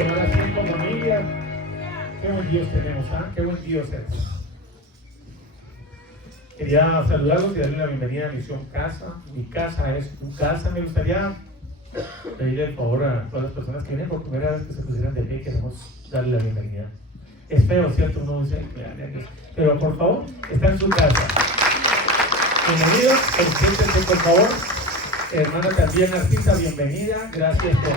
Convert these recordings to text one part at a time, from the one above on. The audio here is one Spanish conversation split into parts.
tomar asiento, familia. Qué buen Dios tenemos, ¿ah? Qué buen Dios es. Quería saludarlos y darle la bienvenida a Misión Casa. Mi casa es tu casa. Me gustaría pedirle el favor a todas las personas que vienen por primera vez que se pusieran de pie. Queremos darle la bienvenida. Es feo, ¿cierto? Uno dice, pero por favor, está en su casa. Bienvenidos, siéntense por favor. Hermana también Narcisa, bienvenida. Gracias por...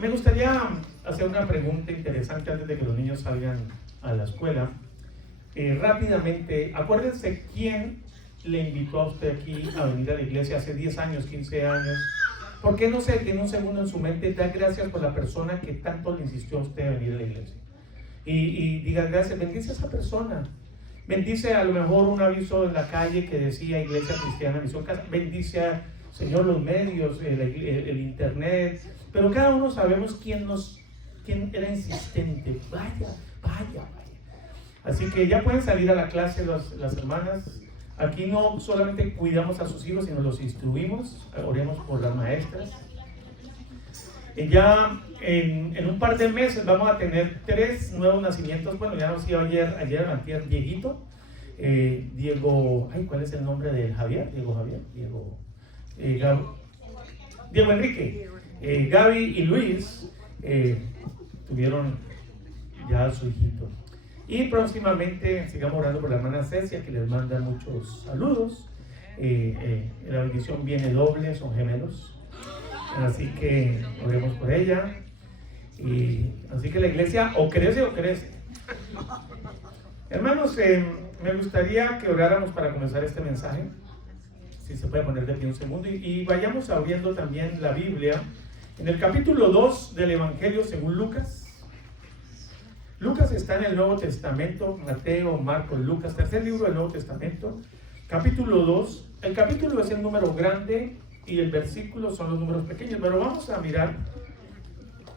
Me gustaría hacer una pregunta interesante antes de que los niños salgan a la escuela. Rápidamente, acuérdense quién le invitó a usted aquí a venir a la iglesia hace 10 años, 15 años. ¿Por qué no se detiene un segundo en su mente? Da gracias por la persona que tanto le insistió a usted a venir a la iglesia. Y diga gracias, bendice a esa persona. Bendice a lo mejor un aviso en la calle que decía Iglesia Cristiana Misión Casa. Bendice a, Señor, los medios, el internet. Pero cada uno sabemos quién era insistente. Vaya. Así que ya pueden salir a la clase las hermanas. Aquí no solamente cuidamos a sus hijos, sino los instruimos. Oremos por las maestras. Ya en un par de meses vamos a tener 3 nuevos nacimientos. Bueno, ya nació ayer antier, Dieguito, Diego, ¿cuál es el nombre del Javier? Diego Enrique, Gaby y Luis tuvieron ya a su hijito. Y próximamente sigamos orando por la hermana Cecia, que les manda muchos saludos. La bendición viene doble, son gemelos. Así que oremos por ella. Y así que la iglesia o crece. Hermanos, me gustaría que oráramos para comenzar este mensaje. Si se puede poner de pie un segundo. Y vayamos abriendo también la Biblia en el capítulo 2 del Evangelio según Lucas. Lucas está en el Nuevo Testamento. Mateo, Marcos, Lucas, tercer libro del Nuevo Testamento. Capítulo 2. El capítulo es el número grande y el versículo son los números pequeños, pero vamos a mirar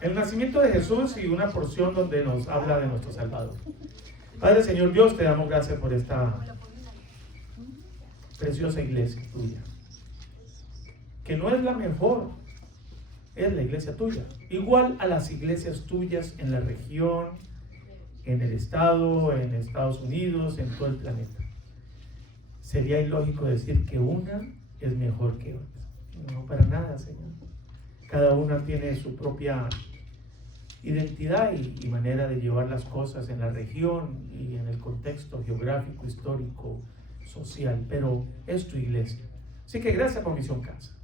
el nacimiento de Jesús y una porción donde nos habla de nuestro Salvador. Padre, Señor Dios, te damos gracias por esta preciosa iglesia tuya, que no es la mejor, es la iglesia tuya, igual a las iglesias tuyas en la región, en el estado, en Estados Unidos, en todo el planeta. Sería ilógico decir que una es mejor que otra. No, para nada, Señor. Cada una tiene su propia identidad y manera de llevar las cosas en la región y en el contexto geográfico, histórico, social, pero es tu iglesia. Así que gracias por Misión Casa.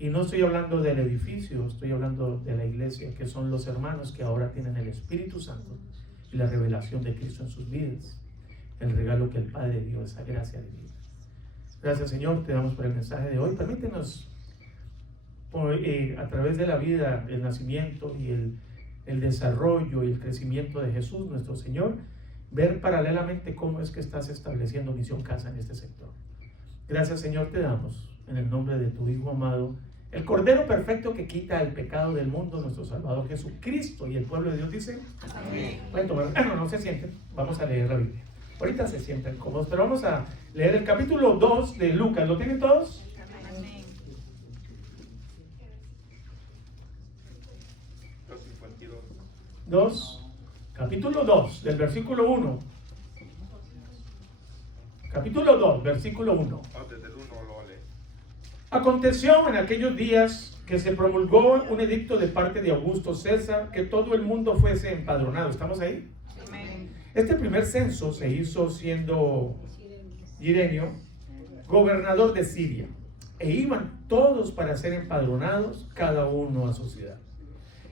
Y no estoy hablando del edificio, estoy hablando de la iglesia, que son los hermanos que ahora tienen el Espíritu Santo y la revelación de Cristo en sus vidas, el regalo que el Padre dio, esa gracia de vida. Gracias, Señor, te damos por el mensaje de hoy. Permítenos, a través de la vida, el nacimiento y el desarrollo y el crecimiento de Jesús, nuestro Señor, ver paralelamente cómo es que estás estableciendo Misión Casa en este sector. Gracias, Señor, te damos, en el nombre de tu Hijo amado, el Cordero perfecto que quita el pecado del mundo, nuestro Salvador Jesucristo. Y el pueblo de Dios dice, amén. Pueden tomar, no se sienten, vamos a leer la Biblia. Ahorita se sienten cómodos, pero vamos a leer el capítulo 2 de Lucas. ¿Lo tienen todos? Amén. 2, capítulo 2, del versículo 1. Capítulo 2, versículo 1. Aconteció en aquellos días que se promulgó un edicto de parte de Augusto César que todo el mundo fuese empadronado. ¿Estamos ahí? Este primer censo se hizo siendo Ireneo gobernador de Siria, e iban todos para ser empadronados, cada uno a su ciudad.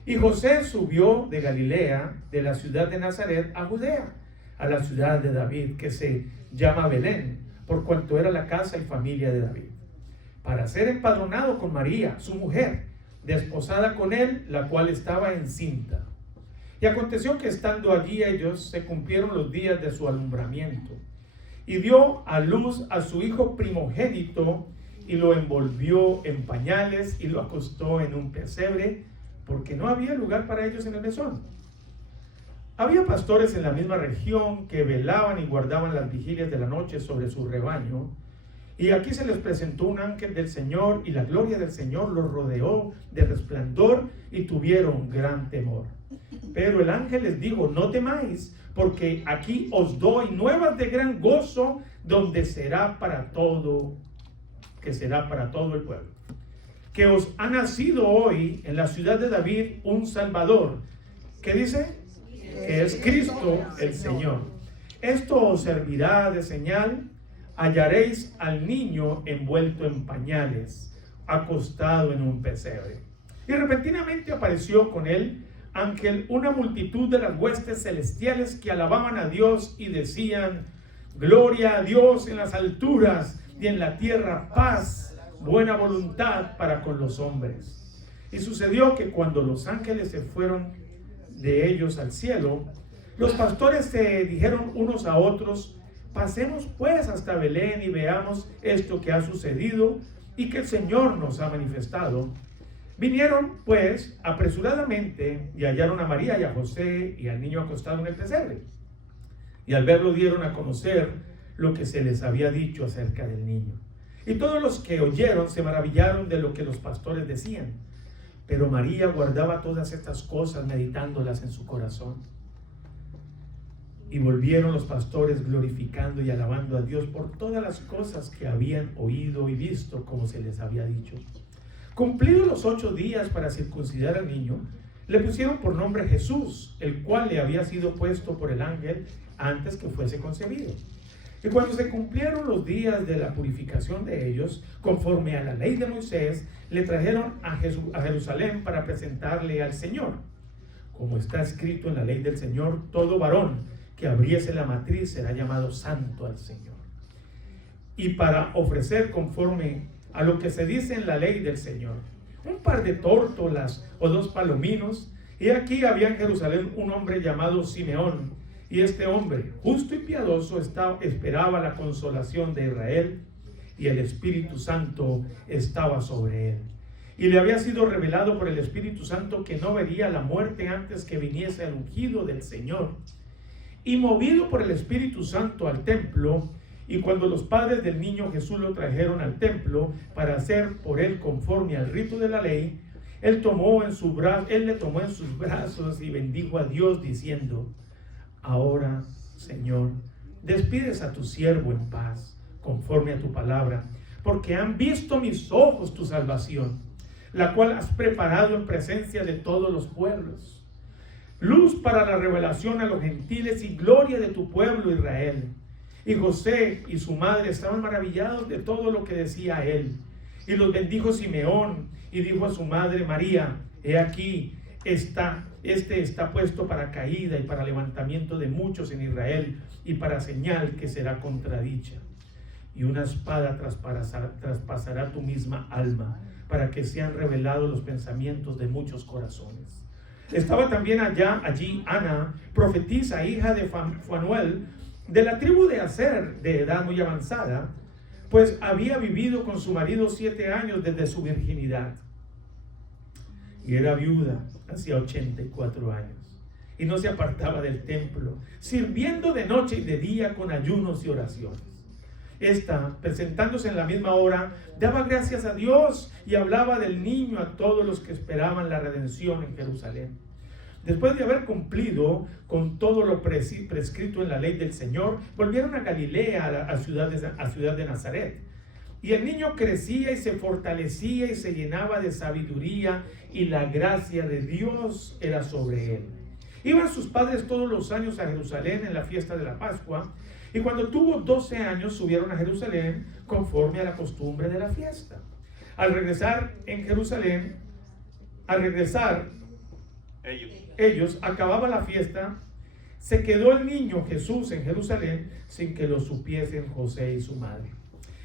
Y José subió de Galilea, de la ciudad de Nazaret, a Judea, a la ciudad de David, que se llama Belén, por cuanto era la casa y familia de David, para ser empadronado con María, su mujer, desposada con él, la cual estaba encinta. Y aconteció que estando allí ellos, se cumplieron los días de su alumbramiento. Y dio a luz a su hijo primogénito, y lo envolvió en pañales, y lo acostó en un pesebre, porque no había lugar para ellos en el mesón. Había pastores en la misma región que velaban y guardaban las vigilias de la noche sobre su rebaño, Y aquí se les presentó un ángel del Señor, y la gloria del Señor los rodeó de resplandor, y tuvieron gran temor. Pero el ángel les dijo: no temáis, porque aquí os doy nuevas de gran gozo, donde será para todo el pueblo. Que os ha nacido hoy en la ciudad de David un Salvador. ¿Qué dice? Que es Cristo el Señor. Esto os servirá de señal: hallaréis al niño envuelto en pañales, acostado en un pesebre. Y repentinamente apareció con él ángel una multitud de las huestes celestiales que alababan a Dios y decían: gloria a Dios en las alturas, y en la tierra paz, buena voluntad para con los hombres. Y sucedió que cuando los ángeles se fueron de ellos al cielo, los pastores se dijeron unos a otros: pasemos pues hasta Belén y veamos esto que ha sucedido y que el Señor nos ha manifestado. Vinieron pues apresuradamente y hallaron a María y a José y al niño acostado en el pesebre. Y al verlo dieron a conocer lo que se les había dicho acerca del niño. Y todos los que oyeron se maravillaron de lo que los pastores decían. Pero María guardaba todas estas cosas, meditándolas en su corazón. Y volvieron los pastores glorificando y alabando a Dios por todas las cosas que habían oído y visto, como se les había dicho. Cumplidos los 8 días para circuncidar al niño, le pusieron por nombre Jesús, el cual le había sido puesto por el ángel antes que fuese concebido. Y cuando se cumplieron los días de la purificación de ellos, conforme a la ley de Moisés, le trajeron a Jerusalén para presentarle al Señor. Como está escrito en la ley del Señor: todo varón que abriese la matriz será llamado santo al Señor. Y para ofrecer conforme a lo que se dice en la ley del Señor, un par de tórtolas o 2 palominos. Y aquí había en Jerusalén un hombre llamado Simeón, y este hombre, justo y piadoso, esperaba la consolación de Israel, y el Espíritu Santo estaba sobre él. Y le había sido revelado por el Espíritu Santo que no vería la muerte antes que viniese el ungido del Señor. Y movido por el Espíritu Santo al templo, y cuando los padres del niño Jesús lo trajeron al templo para hacer por él conforme al rito de la ley, él le tomó en sus brazos y bendijo a Dios diciendo: ahora, Señor, despides a tu siervo en paz, conforme a tu palabra, porque han visto mis ojos tu salvación, la cual has preparado en presencia de todos los pueblos, luz para la revelación a los gentiles y gloria de tu pueblo Israel. Y José y su madre estaban maravillados de todo lo que decía él. Y los bendijo Simeón y dijo a su madre María: he aquí, este está puesto para caída y para levantamiento de muchos en Israel, y para señal que será contradicha. Y una espada traspasará tu misma alma, para que sean revelados los pensamientos de muchos corazones. Estaba también allí Ana, profetisa, hija de Fanuel, de la tribu de Aser, de edad muy avanzada, pues había vivido con su marido 7 años desde su virginidad. Y era viuda hacía 84 años, y no se apartaba del templo, sirviendo de noche y de día con ayunos y oraciones. Esta, presentándose en la misma hora, daba gracias a Dios y hablaba del niño a todos los que esperaban la redención en Jerusalén. Después de haber cumplido con todo lo prescrito en la ley del Señor, volvieron a Galilea, a ciudad de Nazaret. Y el niño crecía y se fortalecía y se llenaba de sabiduría, y la gracia de Dios era sobre él. Iban sus padres todos los años a Jerusalén en la fiesta de la Pascua, y cuando tuvo 12 años subieron a Jerusalén conforme a la costumbre de la fiesta. Al regresar ellos acababan la fiesta, se quedó el niño Jesús en Jerusalén sin que lo supiesen José y su madre.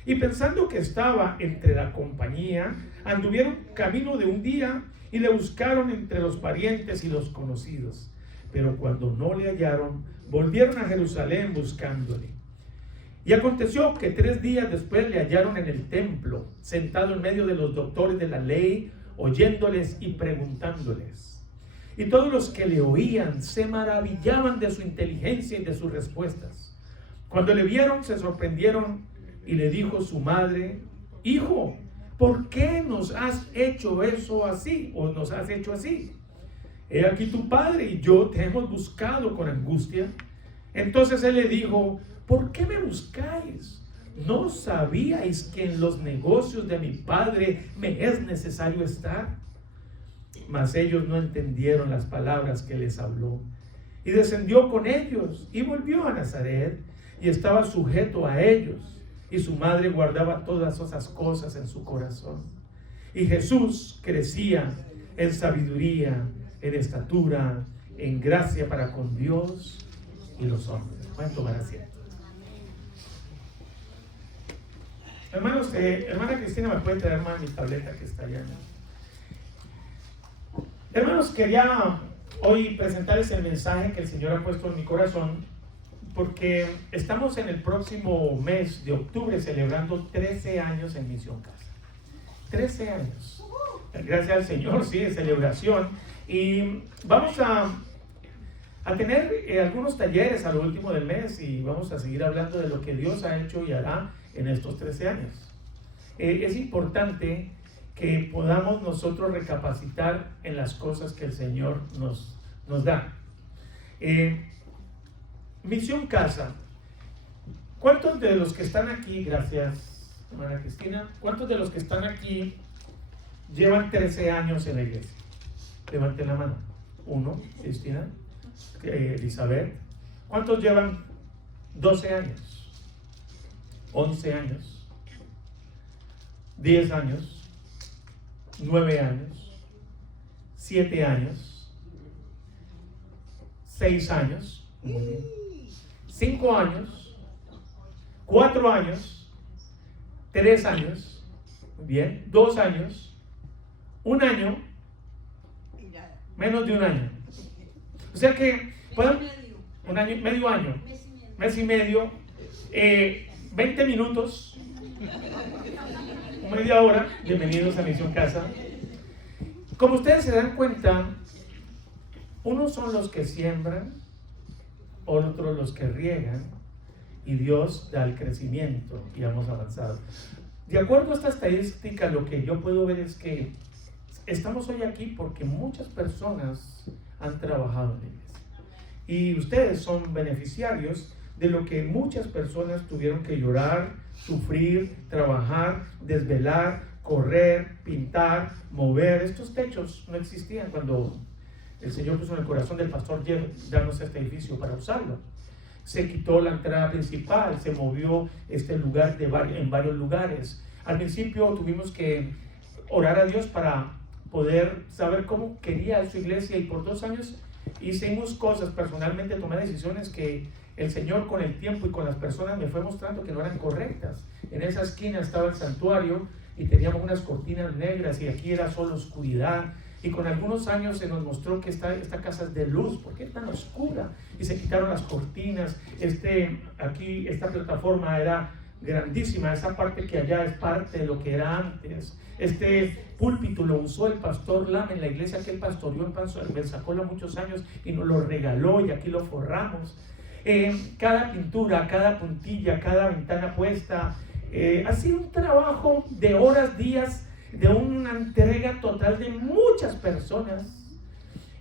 Y pensando que estaba entre la compañía, anduvieron camino de un día y le buscaron entre los parientes y los conocidos. Pero cuando no le hallaron, volvieron a Jerusalén buscándole. Y aconteció que 3 días después le hallaron en el templo, sentado en medio de los doctores de la ley, oyéndoles y preguntándoles. Y todos los que le oían se maravillaban de su inteligencia y de sus respuestas. Cuando le vieron, se sorprendieron Y le dijo su madre: hijo, ¿por qué nos has hecho eso así? ¿O nos has hecho así? He aquí tu padre y yo te hemos buscado con angustia. Entonces él le dijo: ¿por qué me buscáis? ¿No sabíais que en los negocios de mi padre me es necesario estar? Mas ellos no entendieron las palabras que les habló. Y descendió con ellos y volvió a Nazaret y estaba sujeto a ellos. Y su madre guardaba todas esas cosas en su corazón. Y Jesús crecía en sabiduría, en estatura, en gracia para con Dios y los hombres. Pueden tomar asiento. Hermanos, hermana Cristina, ¿me puede traer más mi tableta que está allá? Hermanos, quería hoy presentarles el mensaje que el Señor ha puesto en mi corazón, porque estamos en el próximo mes de octubre celebrando 13 años en Misión Casa. 13 años. Gracias al Señor, sí, de celebración. Y vamos a tener algunos talleres a lo último del mes y vamos a seguir hablando de lo que Dios ha hecho y hará en estos 13 años. Es importante que podamos nosotros recapacitar en las cosas que el Señor nos da. Misión Casa. ¿Cuántos de los que están aquí, gracias hermana Cristina, cuántos de los que están aquí llevan 13 años en la iglesia? Levanten la mano. 1, Cristina, Elizabeth. ¿Cuántos llevan 12 años? 11 años, 10 años, 9 años, 7 años, 6 años, 5 años, 4 años, 3 años, muy bien, 2 años, 1 año, menos de 1 año. O sea que pueden, un año, medio año, mes y medio, 20 minutos, media hora. Bienvenidos a Misión Casa. Como ustedes se dan cuenta, unos son los que siembran, otros los que riegan, y Dios da el crecimiento y hemos avanzado. De acuerdo a esta estadística, lo que yo puedo ver es que estamos hoy aquí porque muchas personas han trabajado en la iglesia. Y ustedes son beneficiarios de lo que muchas personas tuvieron que llorar, sufrir, trabajar, desvelar, correr, pintar, mover. Estos techos no existían cuando el Señor puso en el corazón del pastor darnos este edificio para usarlo. Se quitó la entrada principal, se movió este lugar en varios lugares. Al principio tuvimos que orar a Dios para poder saber cómo quería su iglesia, y por 2 años hicimos cosas, personalmente tomé decisiones que el Señor con el tiempo y con las personas me fue mostrando que no eran correctas. En esa esquina estaba el santuario y teníamos unas cortinas negras y aquí era solo oscuridad, y con algunos años se nos mostró que esta casa es de luz. ¿Por qué es tan oscura? Y se quitaron las cortinas. Aquí esta plataforma era grandísima, esa parte que allá es parte de lo que era antes. Este púlpito lo usó el pastor Lam en la iglesia que él pastoreó en Pensacola muchos años y nos lo regaló, y aquí lo forramos. Cada pintura, cada puntilla, cada ventana puesta, ha sido un trabajo de horas, días, de una entrega total de muchas personas,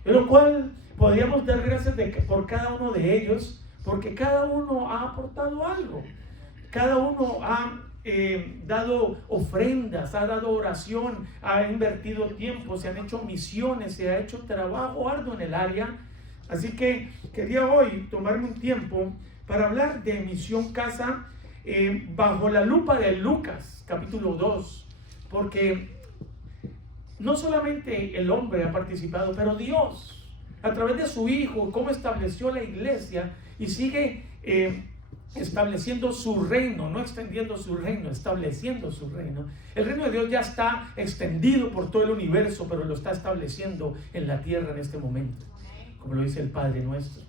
en lo cual podríamos dar gracias por cada uno de ellos, porque cada uno ha aportado algo, cada uno ha dado ofrendas, ha dado oración, ha invertido tiempo, se han hecho misiones, se ha hecho trabajo arduo en el área. Así que quería hoy tomarme un tiempo para hablar de Misión Casa bajo la lupa de Lucas capítulo 2, porque no solamente el hombre ha participado, pero Dios a través de su Hijo, cómo estableció la iglesia y sigue estableciendo su reino, no extendiendo su reino, estableciendo su reino. El reino de Dios ya está extendido por todo el universo, pero lo está estableciendo en la tierra en este momento, como lo dice el Padre nuestro,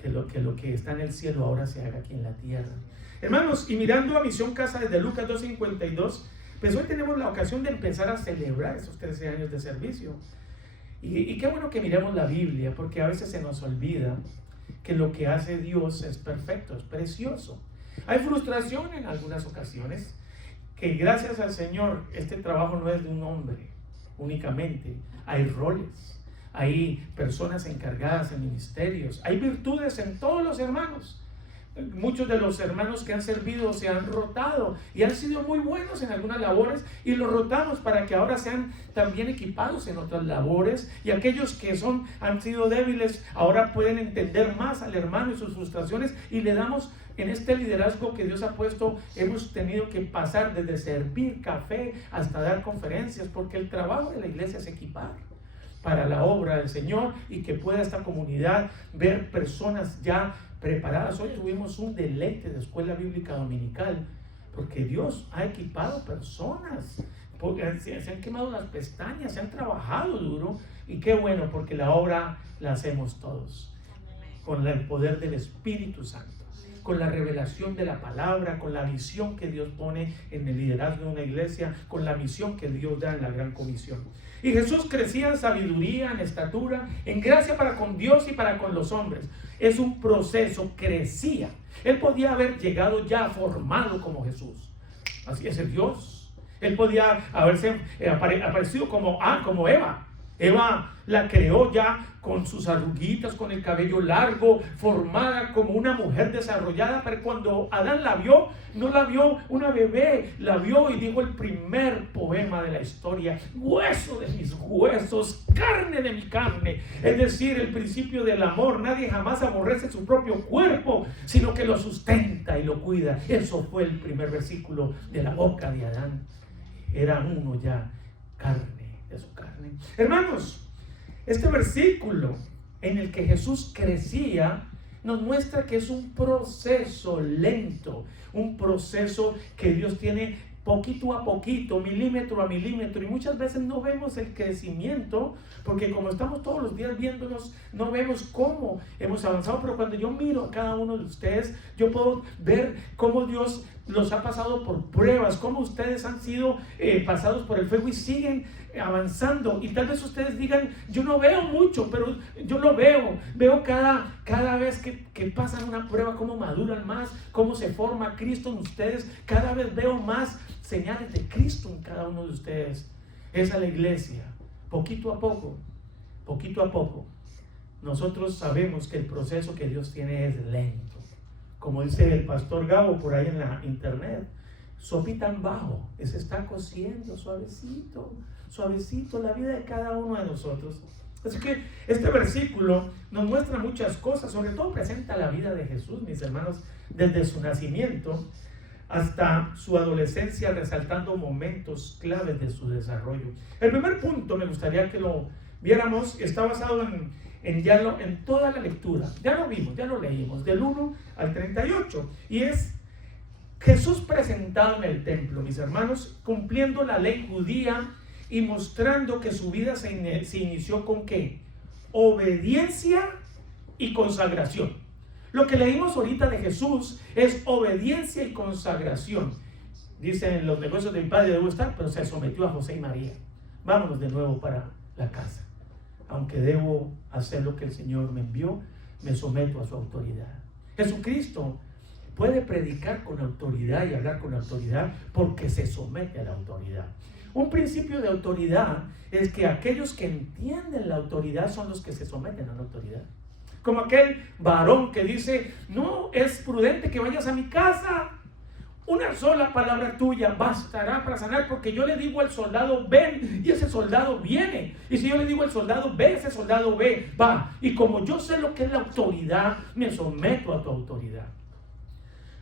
que lo que está en el cielo ahora se haga aquí en la tierra. Hermanos, y mirando a Misión Casa desde Lucas 2:52, pues hoy tenemos la ocasión de empezar a celebrar esos 13 años de servicio. Y qué bueno que miremos la Biblia, porque a veces se nos olvida que lo que hace Dios es perfecto, es precioso. Hay frustración en algunas ocasiones, que gracias al Señor este trabajo no es de un hombre únicamente. Hay roles, hay personas encargadas en ministerios, hay virtudes en todos los hermanos. Muchos de los hermanos que han servido se han rotado y han sido muy buenos en algunas labores, y los rotamos para que ahora sean también equipados en otras labores, y aquellos que han sido débiles ahora pueden entender más al hermano y sus frustraciones, y le damos en este liderazgo que Dios ha puesto. Hemos tenido que pasar desde servir café hasta dar conferencias, porque el trabajo de la iglesia es equipar para la obra del Señor y que pueda esta comunidad ver personas ya preparadas. Hoy tuvimos un deleite de escuela bíblica dominical, porque Dios ha equipado personas, porque se han quemado las pestañas, se han trabajado duro, y qué bueno, porque la obra la hacemos todos con el poder del Espíritu Santo, con la revelación de la palabra, con la visión que Dios pone en el liderazgo de una iglesia, con la misión que Dios da en la gran comisión. Y Jesús crecía en sabiduría, en estatura, en gracia para con Dios y para con los hombres. Es un proceso, crecía. Él podía haber llegado ya formado como Jesús. Así es el Dios. Él podía haberse aparecido como Eva. Eva la creó ya con sus arruguitas, con el cabello largo, formada como una mujer desarrollada, pero cuando Adán la vio, no la vio una bebé, la vio y dijo el primer poema de la historia: hueso de mis huesos, carne de mi carne. Es decir, el principio del amor. Nadie jamás aborrece su propio cuerpo, sino que lo sustenta y lo cuida. Eso fue el primer versículo de la boca de Adán. Era uno ya, carne de su carne. Hermanos, este versículo en el que Jesús crecía nos muestra que es un proceso lento, un proceso que Dios tiene poquito a poquito, milímetro a milímetro, y muchas veces no vemos el crecimiento, porque como estamos todos los días viéndonos, no vemos cómo hemos avanzado. Pero cuando yo miro a cada uno de ustedes, yo puedo ver cómo Dios los ha pasado por pruebas, cómo ustedes han sido pasados por el fuego y siguen avanzando. Y tal vez ustedes digan: yo no veo mucho, pero yo lo veo cada vez que pasan una prueba, cómo maduran más, cómo se forma Cristo en ustedes. Cada vez veo más señales de Cristo en cada uno de ustedes. Esa es la iglesia. Poquito a poco, nosotros sabemos que el proceso que Dios tiene es lento. Como dice el pastor Gabo por ahí en la internet, sopita en bajo, se está cociendo suavecito, suavecito la vida de cada uno de nosotros. Así que este versículo nos muestra muchas cosas, sobre todo presenta la vida de Jesús, mis hermanos, desde su nacimiento hasta su adolescencia, resaltando momentos claves de su desarrollo. El primer punto, me gustaría que lo viéramos, está basado en toda la lectura. Ya lo vimos, ya lo leímos, del 1 al 38. Y es Jesús presentado en el templo, mis hermanos, cumpliendo la ley judía y mostrando que su vida se inició con ¿qué? Obediencia y consagración. Lo que leímos ahorita de Jesús es obediencia y consagración. Dicen: en los negocios de mi padre debo estar, pero se sometió a José y María. Vámonos de nuevo para la casa. Aunque debo hacer lo que el Señor me envió, me someto a su autoridad. Jesucristo puede predicar con autoridad y hablar con autoridad porque se somete a la autoridad. Un principio de autoridad es que aquellos que entienden la autoridad son los que se someten a la autoridad. Como aquel varón que dice: no es prudente que vayas a mi casa, una sola palabra tuya bastará para sanar, porque yo le digo al soldado ven y ese soldado viene, y si yo le digo al soldado ve, ese soldado ve, va. Y como yo sé lo que es la autoridad, me someto a tu autoridad.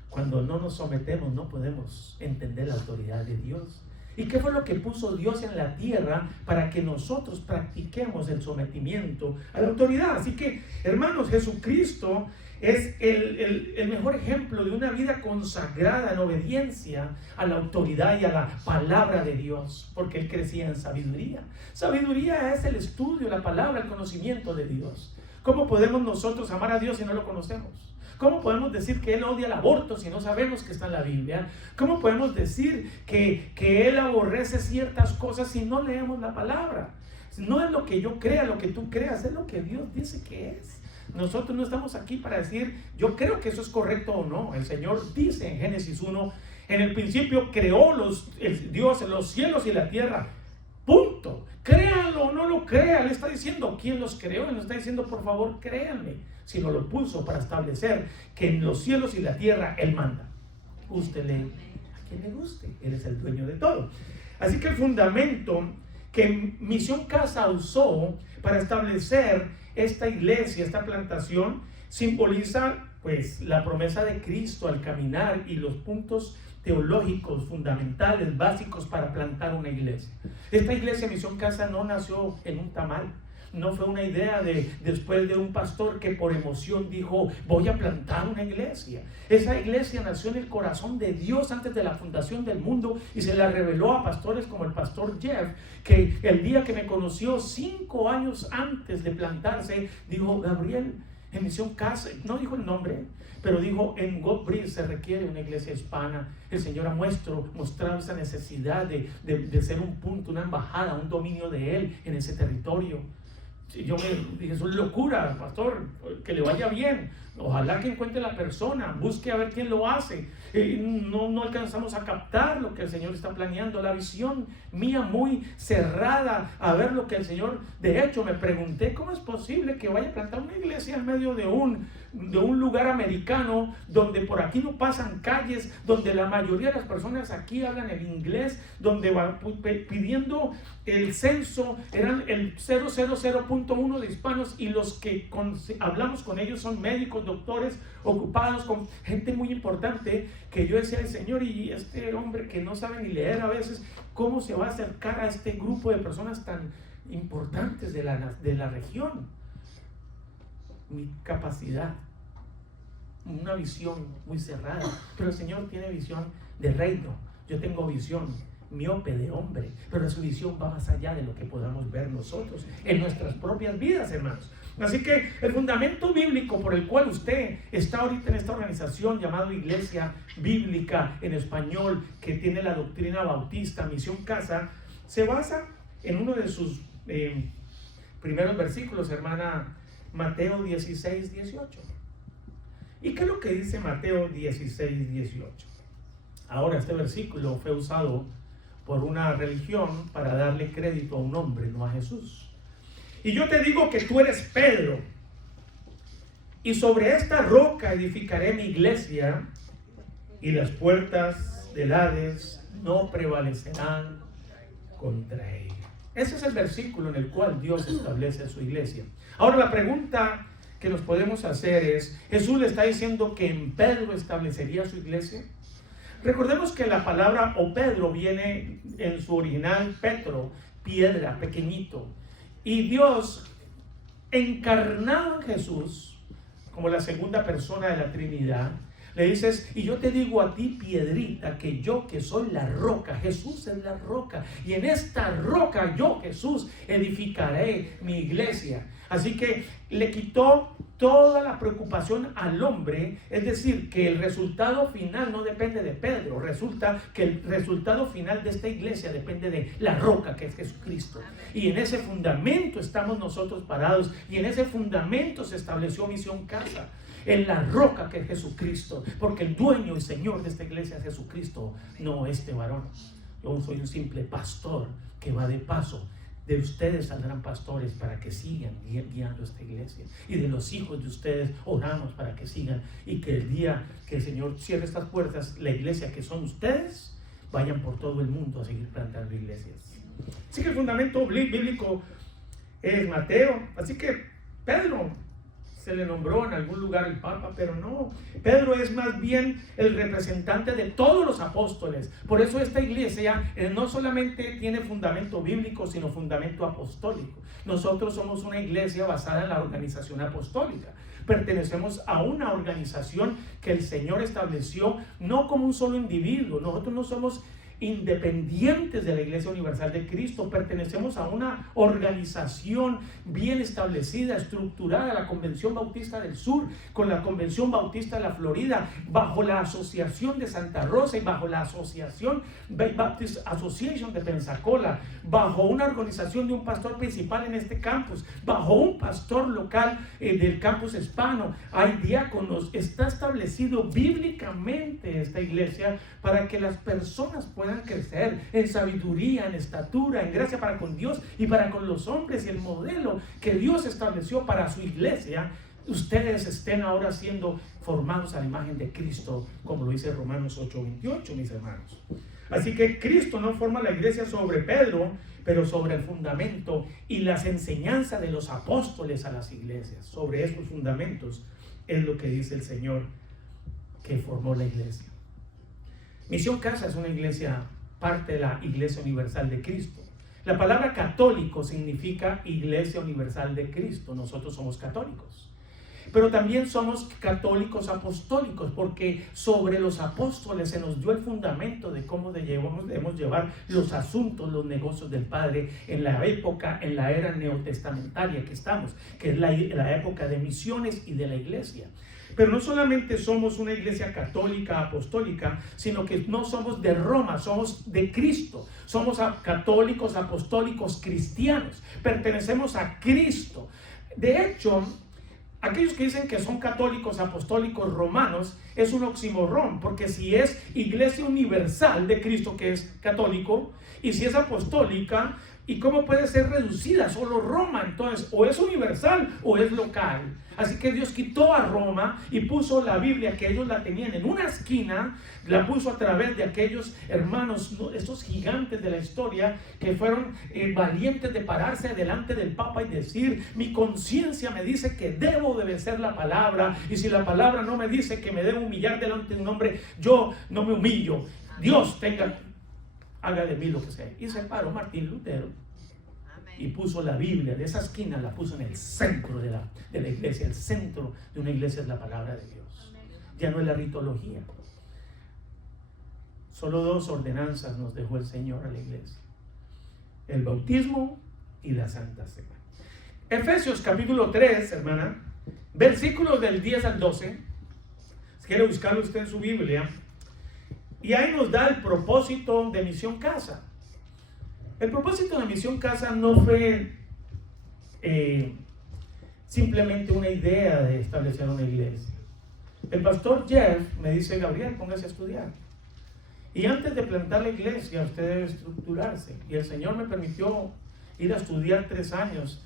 Cuando no nos sometemos, no podemos entender la autoridad de Dios. ¿Y qué fue lo que puso Dios en la tierra para que nosotros practiquemos el sometimiento a la autoridad? Así que, hermanos, Jesucristo es el mejor ejemplo de una vida consagrada en obediencia a la autoridad y a la palabra de Dios, porque Él crecía en sabiduría. Sabiduría es el estudio, la palabra, el conocimiento de Dios. ¿Cómo podemos nosotros amar a Dios si no lo conocemos? ¿Cómo podemos decir que Él odia el aborto si no sabemos que está en la Biblia? ¿Cómo podemos decir que Él aborrece ciertas cosas si no leemos la palabra? No es lo que yo crea, lo que tú creas, es lo que Dios dice que es. Nosotros no estamos aquí para decir, yo creo que eso es correcto o no. El Señor dice en Génesis 1, en el principio creó Dios los cielos y la tierra. Punto. Créanlo o no lo crean. Le está diciendo quién los creó. Él nos está diciendo, por favor, créanme. Si no lo puso para establecer que en los cielos y la tierra Él manda. Ústele a quien le guste. Él es el dueño de todo. Así que el fundamento que Misión Casa usó para establecer esta iglesia, esta plantación, simboliza pues la promesa de Cristo al caminar y los puntos teológicos fundamentales, básicos para plantar una iglesia. Esta iglesia Misión Casa no nació en un tamal. No fue una idea después de un pastor que por emoción dijo, voy a plantar una iglesia. Esa iglesia nació en el corazón de Dios antes de la fundación del mundo y se la reveló a pastores como el pastor Jeff, que el día que me conoció 5 años antes de plantarse, dijo, Gabriel, en Misión Casa, no dijo el nombre, pero dijo, en God Breeze se requiere una iglesia hispana. El Señor ha mostrado esa necesidad de ser un punto, una embajada, un dominio de Él en ese territorio. Yo me dije, eso es locura, pastor, que le vaya bien, ojalá que encuentre la persona, busque a ver quién lo hace. No alcanzamos a captar lo que el Señor está planeando, la visión mía muy cerrada a ver lo que el Señor, de hecho me pregunté, ¿cómo es posible que vaya a plantar una iglesia en medio de un lugar americano, donde por aquí no pasan calles, donde la mayoría de las personas aquí hablan el inglés, donde van pidiendo el censo, eran el 000.1 de hispanos, y los que hablamos con ellos son médicos, doctores, ocupados con gente muy importante, que yo decía al Señor, y este hombre que no sabe ni leer a veces, ¿cómo se va a acercar a este grupo de personas tan importantes de la región? Mi capacidad, una visión muy cerrada, pero el Señor tiene visión de reino. Yo tengo visión miope de hombre, pero su visión va más allá de lo que podamos ver nosotros en nuestras propias vidas, hermanos. Así que el fundamento bíblico por el cual usted está ahorita en esta organización llamada Iglesia Bíblica en español, que tiene la doctrina bautista, Misión Casa, se basa en uno de sus primeros versículos, hermana, Mateo 16, 18. ¿Y qué es lo que dice Mateo 16, 18? Ahora, este versículo fue usado por una religión para darle crédito a un hombre, no a Jesús. Y yo te digo que tú eres Pedro, y sobre esta roca edificaré mi iglesia, y las puertas del Hades no prevalecerán contra ella. Ese es el versículo en el cual Dios establece su iglesia. Ahora la pregunta que nos podemos hacer es, ¿Jesús le está diciendo que en Pedro establecería su iglesia? Recordemos que la palabra o Pedro viene en su original Petro, piedra, pequeñito. Y Dios, encarnado en Jesús, como la segunda persona de la Trinidad, le dices, y yo te digo a ti, piedrita, que yo que soy la roca, Jesús es la roca, y en esta roca yo, Jesús, edificaré mi iglesia. Así que le quitó toda la preocupación al hombre, es decir, que el resultado final no depende de Pedro, resulta que el resultado final de esta iglesia depende de la roca que es Jesucristo. Y en ese fundamento estamos nosotros parados, y en ese fundamento se estableció Misión Casa, en la roca que es Jesucristo, porque el dueño y señor de esta iglesia es Jesucristo, no este varón. Yo soy un simple pastor que va de paso. De ustedes saldrán pastores para que sigan guiando esta iglesia, y de los hijos de ustedes oramos para que sigan, y que el día que el Señor cierre estas puertas, la iglesia que son ustedes vayan por todo el mundo a seguir plantando iglesias. Así que el fundamento bíblico es Mateo. Así que Pedro se le nombró en algún lugar el Papa, pero no, Pedro es más bien el representante de todos los apóstoles. Por eso esta iglesia no solamente tiene fundamento bíblico, sino fundamento apostólico. Nosotros somos una iglesia basada en la organización apostólica. Pertenecemos a una organización que el Señor estableció no como un solo individuo. Nosotros no somos independientes de la Iglesia Universal de Cristo. Pertenecemos a una organización bien establecida, estructurada, la Convención Bautista del Sur, con la Convención Bautista de la Florida, bajo la Asociación de Santa Rosa y bajo la Asociación Baptist Association de Pensacola, bajo una organización de un pastor principal en este campus, bajo un pastor local del campus hispano. Hay diáconos. Está establecido bíblicamente esta iglesia para que las personas puedan crecer en sabiduría, en estatura, en gracia para con Dios y para con los hombres, y el modelo que Dios estableció para su iglesia, ustedes estén ahora siendo formados a la imagen de Cristo, como lo dice Romanos 8:28, mis hermanos. Así que Cristo no forma la iglesia sobre Pedro, pero sobre el fundamento y las enseñanzas de los apóstoles a las iglesias. Sobre estos fundamentos es lo que dice el Señor que formó la iglesia. Misión Casa es una iglesia, parte de la Iglesia Universal de Cristo. La palabra católico significa Iglesia Universal de Cristo. Nosotros somos católicos. Pero también somos católicos apostólicos, porque sobre los apóstoles se nos dio el fundamento de cómo debemos llevar los asuntos, los negocios del Padre en la época, en la era neotestamentaria que estamos, que es la época de misiones y de la iglesia. Pero no solamente somos una iglesia católica apostólica, sino que no somos de Roma, somos de Cristo. Somos católicos apostólicos cristianos, pertenecemos a Cristo. De hecho, aquellos que dicen que son católicos apostólicos romanos es un oxímoron, porque si es Iglesia Universal de Cristo, que es católico, y si es apostólica, ¿y cómo puede ser reducida? Solo Roma. Entonces, o es universal o es local. Así que Dios quitó a Roma y puso la Biblia, que ellos la tenían en una esquina, la puso a través de aquellos hermanos, estos gigantes de la historia, que fueron valientes de pararse delante del Papa y decir: mi conciencia me dice que debo obedecer la palabra, y si la palabra no me dice que me debo humillar delante de un hombre, yo no me humillo. Dios haga de mí lo que sea. Y se paró Martín Lutero y puso la Biblia de esa esquina, la puso en el centro de la iglesia. El centro de una iglesia es la palabra de Dios. Ya no es la ritología. Solo dos ordenanzas nos dejó el Señor a la iglesia: el bautismo y la Santa Cena. Efesios capítulo 3, hermana, versículos del 10 al 12. Si quiere buscarlo usted en su Biblia. Y ahí nos da el propósito de Misión Casa. El propósito de Misión Casa no fue simplemente una idea de establecer una iglesia. El pastor Jeff me dice: Gabriel, póngase a estudiar. Y antes de plantar la iglesia, usted debe estructurarse. Y el Señor me permitió ir a estudiar 3 años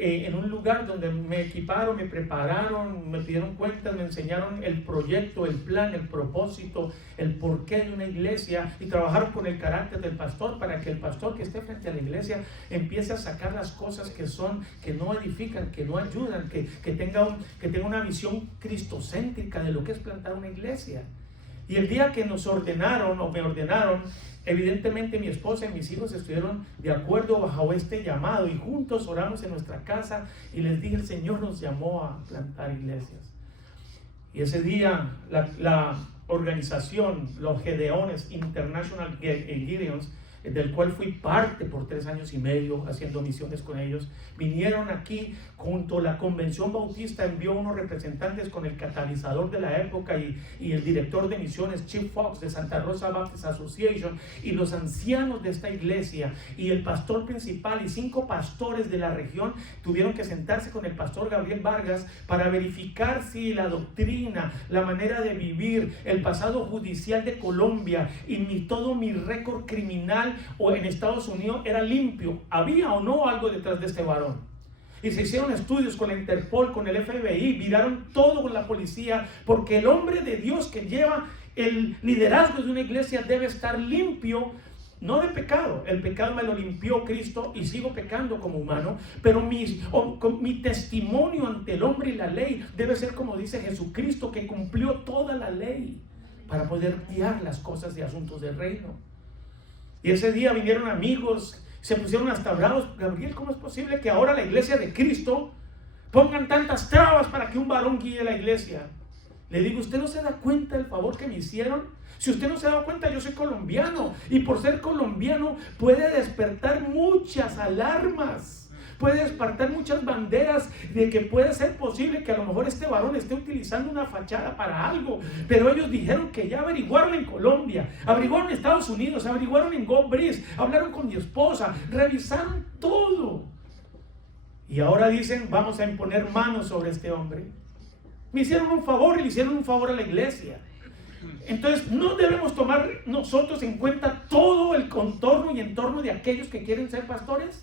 en un lugar donde me equiparon, me prepararon, me pidieron cuentas, me enseñaron el proyecto, el plan, el propósito, el porqué de una iglesia, y trabajaron con el carácter del pastor para que el pastor que esté frente a la iglesia empiece a sacar las cosas que no edifican, que no ayudan, que tenga una visión cristocéntrica de lo que es plantar una iglesia. Y el día que nos ordenaron o me ordenaron, evidentemente mi esposa y mis hijos estuvieron de acuerdo bajo este llamado, y juntos oramos en nuestra casa y les dije: el Señor nos llamó a plantar iglesias. Y ese día la organización, los Gedeones, International Gideons, del cual fui parte por 3 años y medio haciendo misiones con ellos, vinieron aquí junto a la Convención Bautista, envió unos representantes con el catalizador de la época y el director de misiones, Chip Fox, de Santa Rosa Baptist Association, y los ancianos de esta iglesia, y el pastor principal, y 5 pastores de la región tuvieron que sentarse con el pastor Gabriel Vargas para verificar si la doctrina, la manera de vivir, el pasado judicial de Colombia y todo mi récord criminal o en Estados Unidos era limpio. ¿Había o no algo detrás de este varón? Y se hicieron estudios con la Interpol, con el FBI, miraron todo con la policía, porque el hombre de Dios que lleva el liderazgo de una iglesia debe estar limpio, no de pecado. El pecado me lo limpió Cristo y sigo pecando como humano, pero mi testimonio ante el hombre y la ley debe ser como dice Jesucristo, que cumplió toda la ley para poder guiar las cosas y asuntos del reino. Y ese día vinieron amigos, se pusieron hasta bravos: Gabriel, ¿cómo es posible que ahora la iglesia de Cristo pongan tantas trabas para que un varón guíe la iglesia? Le digo: ¿usted no se da cuenta del favor que me hicieron? Si usted no se ha dado cuenta, yo soy colombiano, y por ser colombiano puede despertar muchas alarmas, puede despertar muchas banderas de que puede ser posible que a lo mejor este varón esté utilizando una fachada para algo. Pero ellos dijeron que ya averiguaron en Colombia, averiguaron en Estados Unidos, averiguaron en GoBreeze, hablaron con mi esposa, revisaron todo. Y ahora dicen, vamos a imponer manos sobre este hombre. Me hicieron un favor y le hicieron un favor a la iglesia. Entonces no debemos tomar nosotros en cuenta todo el contorno y entorno de aquellos que quieren ser pastores.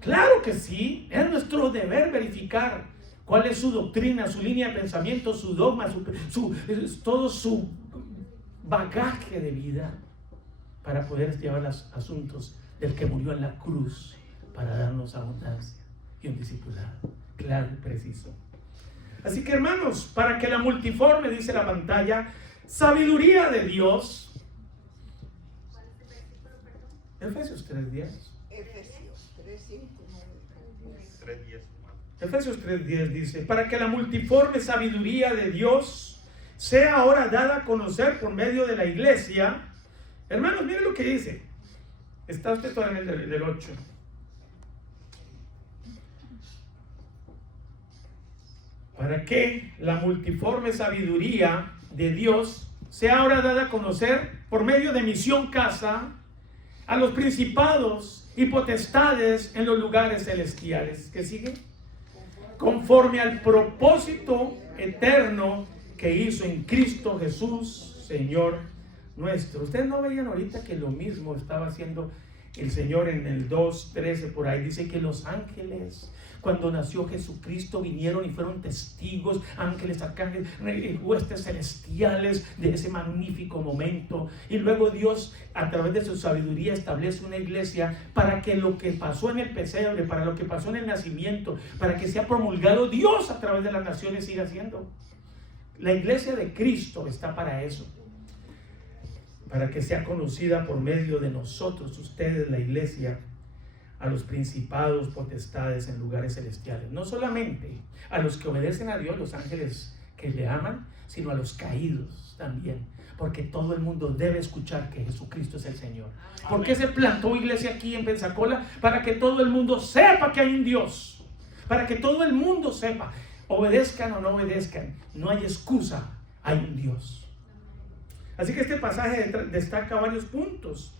Claro que sí, es nuestro deber verificar cuál es su doctrina, su línea de pensamiento, su dogma, todo su bagaje de vida para poder llevar los asuntos del que murió en la cruz para darnos abundancia y un discipulado claro y preciso. Así que, hermanos, para que la multiforme, dice la pantalla, sabiduría de Dios. Efesios 3:10. Efesios 3:5. Efesios 3:10 dice, para que la multiforme sabiduría de Dios sea ahora dada a conocer por medio de la iglesia. Hermanos, miren lo que dice. Está usted todavía en el del 8. Para que la multiforme sabiduría de Dios sea ahora dada a conocer por medio de Misión Casa a los principados y potestades en los lugares celestiales. ¿Qué sigue? Conforme al propósito eterno que hizo en Cristo Jesús, Señor nuestro. Ustedes no veían ahorita que lo mismo estaba haciendo el Señor en el 2:13 por ahí. Dice que los ángeles, cuando nació Jesucristo, vinieron y fueron testigos, ángeles, arcángeles, huestes celestiales de ese magnífico momento. Y luego Dios, a través de su sabiduría, establece una iglesia para que lo que pasó en el pesebre, para lo que pasó en el nacimiento, para que sea promulgado Dios a través de las naciones, siga siendo. La iglesia de Cristo está para eso, para que sea conocida por medio de nosotros, ustedes, la iglesia, a los principados, potestades en lugares celestiales. No solamente a los que obedecen a Dios, los ángeles que le aman, sino a los caídos también. Porque todo el mundo debe escuchar que Jesucristo es el Señor. ¿Por qué se plantó iglesia aquí en Pensacola? Para que todo el mundo sepa que hay un Dios. Para que todo el mundo sepa. Obedezcan o no obedezcan, no hay excusa, hay un Dios. Así que este pasaje destaca varios puntos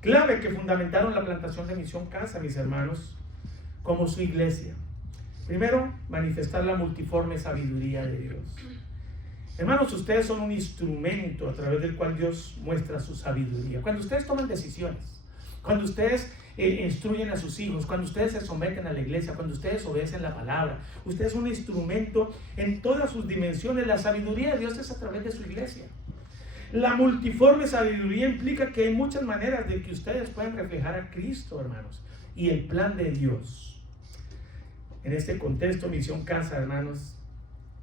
clave que fundamentaron la plantación de Misión Casa, mis hermanos, como su iglesia. Primero, manifestar la multiforme sabiduría de Dios. Hermanos, ustedes son un instrumento a través del cual Dios muestra su sabiduría. Cuando ustedes toman decisiones, cuando ustedes instruyen a sus hijos, cuando ustedes se someten a la iglesia, cuando ustedes obedecen la palabra, ustedes son un instrumento en todas sus dimensiones. La sabiduría de Dios es a través de su iglesia. La multiforme sabiduría implica que hay muchas maneras de que ustedes pueden reflejar a Cristo, hermanos, y el plan de Dios. En este contexto, Misión Casa, hermanos,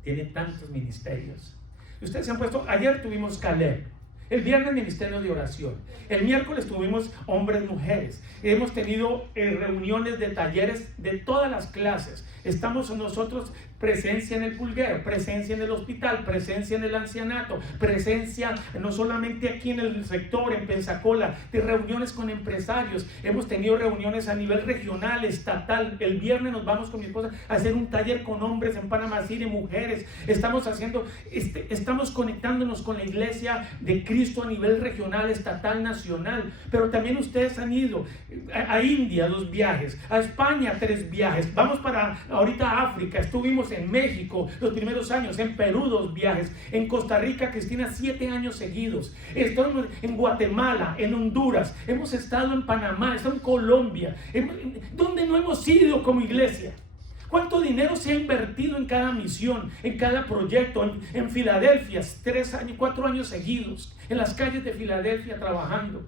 tiene tantos ministerios. Ustedes se han puesto, ayer tuvimos Caleb, el viernes ministerio de oración, el miércoles tuvimos hombres, mujeres, hemos tenido reuniones de talleres de todas las clases. Estamos nosotros presencia en el pulguero, presencia en el hospital, presencia en el ancianato, presencia no solamente aquí en el sector, en Pensacola, de reuniones con empresarios. Hemos tenido reuniones a nivel regional, estatal. El viernes nos vamos con mi esposa a hacer un taller con hombres en Panamá City, mujeres. Estamos conectándonos con la iglesia de Cristo a nivel regional, estatal, nacional. Pero también ustedes han ido a India 2 viajes, a España 3 viajes. Vamos para ahorita África, estuvimos en México los primeros años, en Perú 2 viajes, en Costa Rica, Cristina 7 años seguidos, estamos en Guatemala, en Honduras, hemos estado en Panamá, estamos en Colombia. ¿Dónde no hemos ido como iglesia? ¿Cuánto dinero se ha invertido en cada misión, en cada proyecto? En Filadelfia, 4 años seguidos, en las calles de Filadelfia trabajando.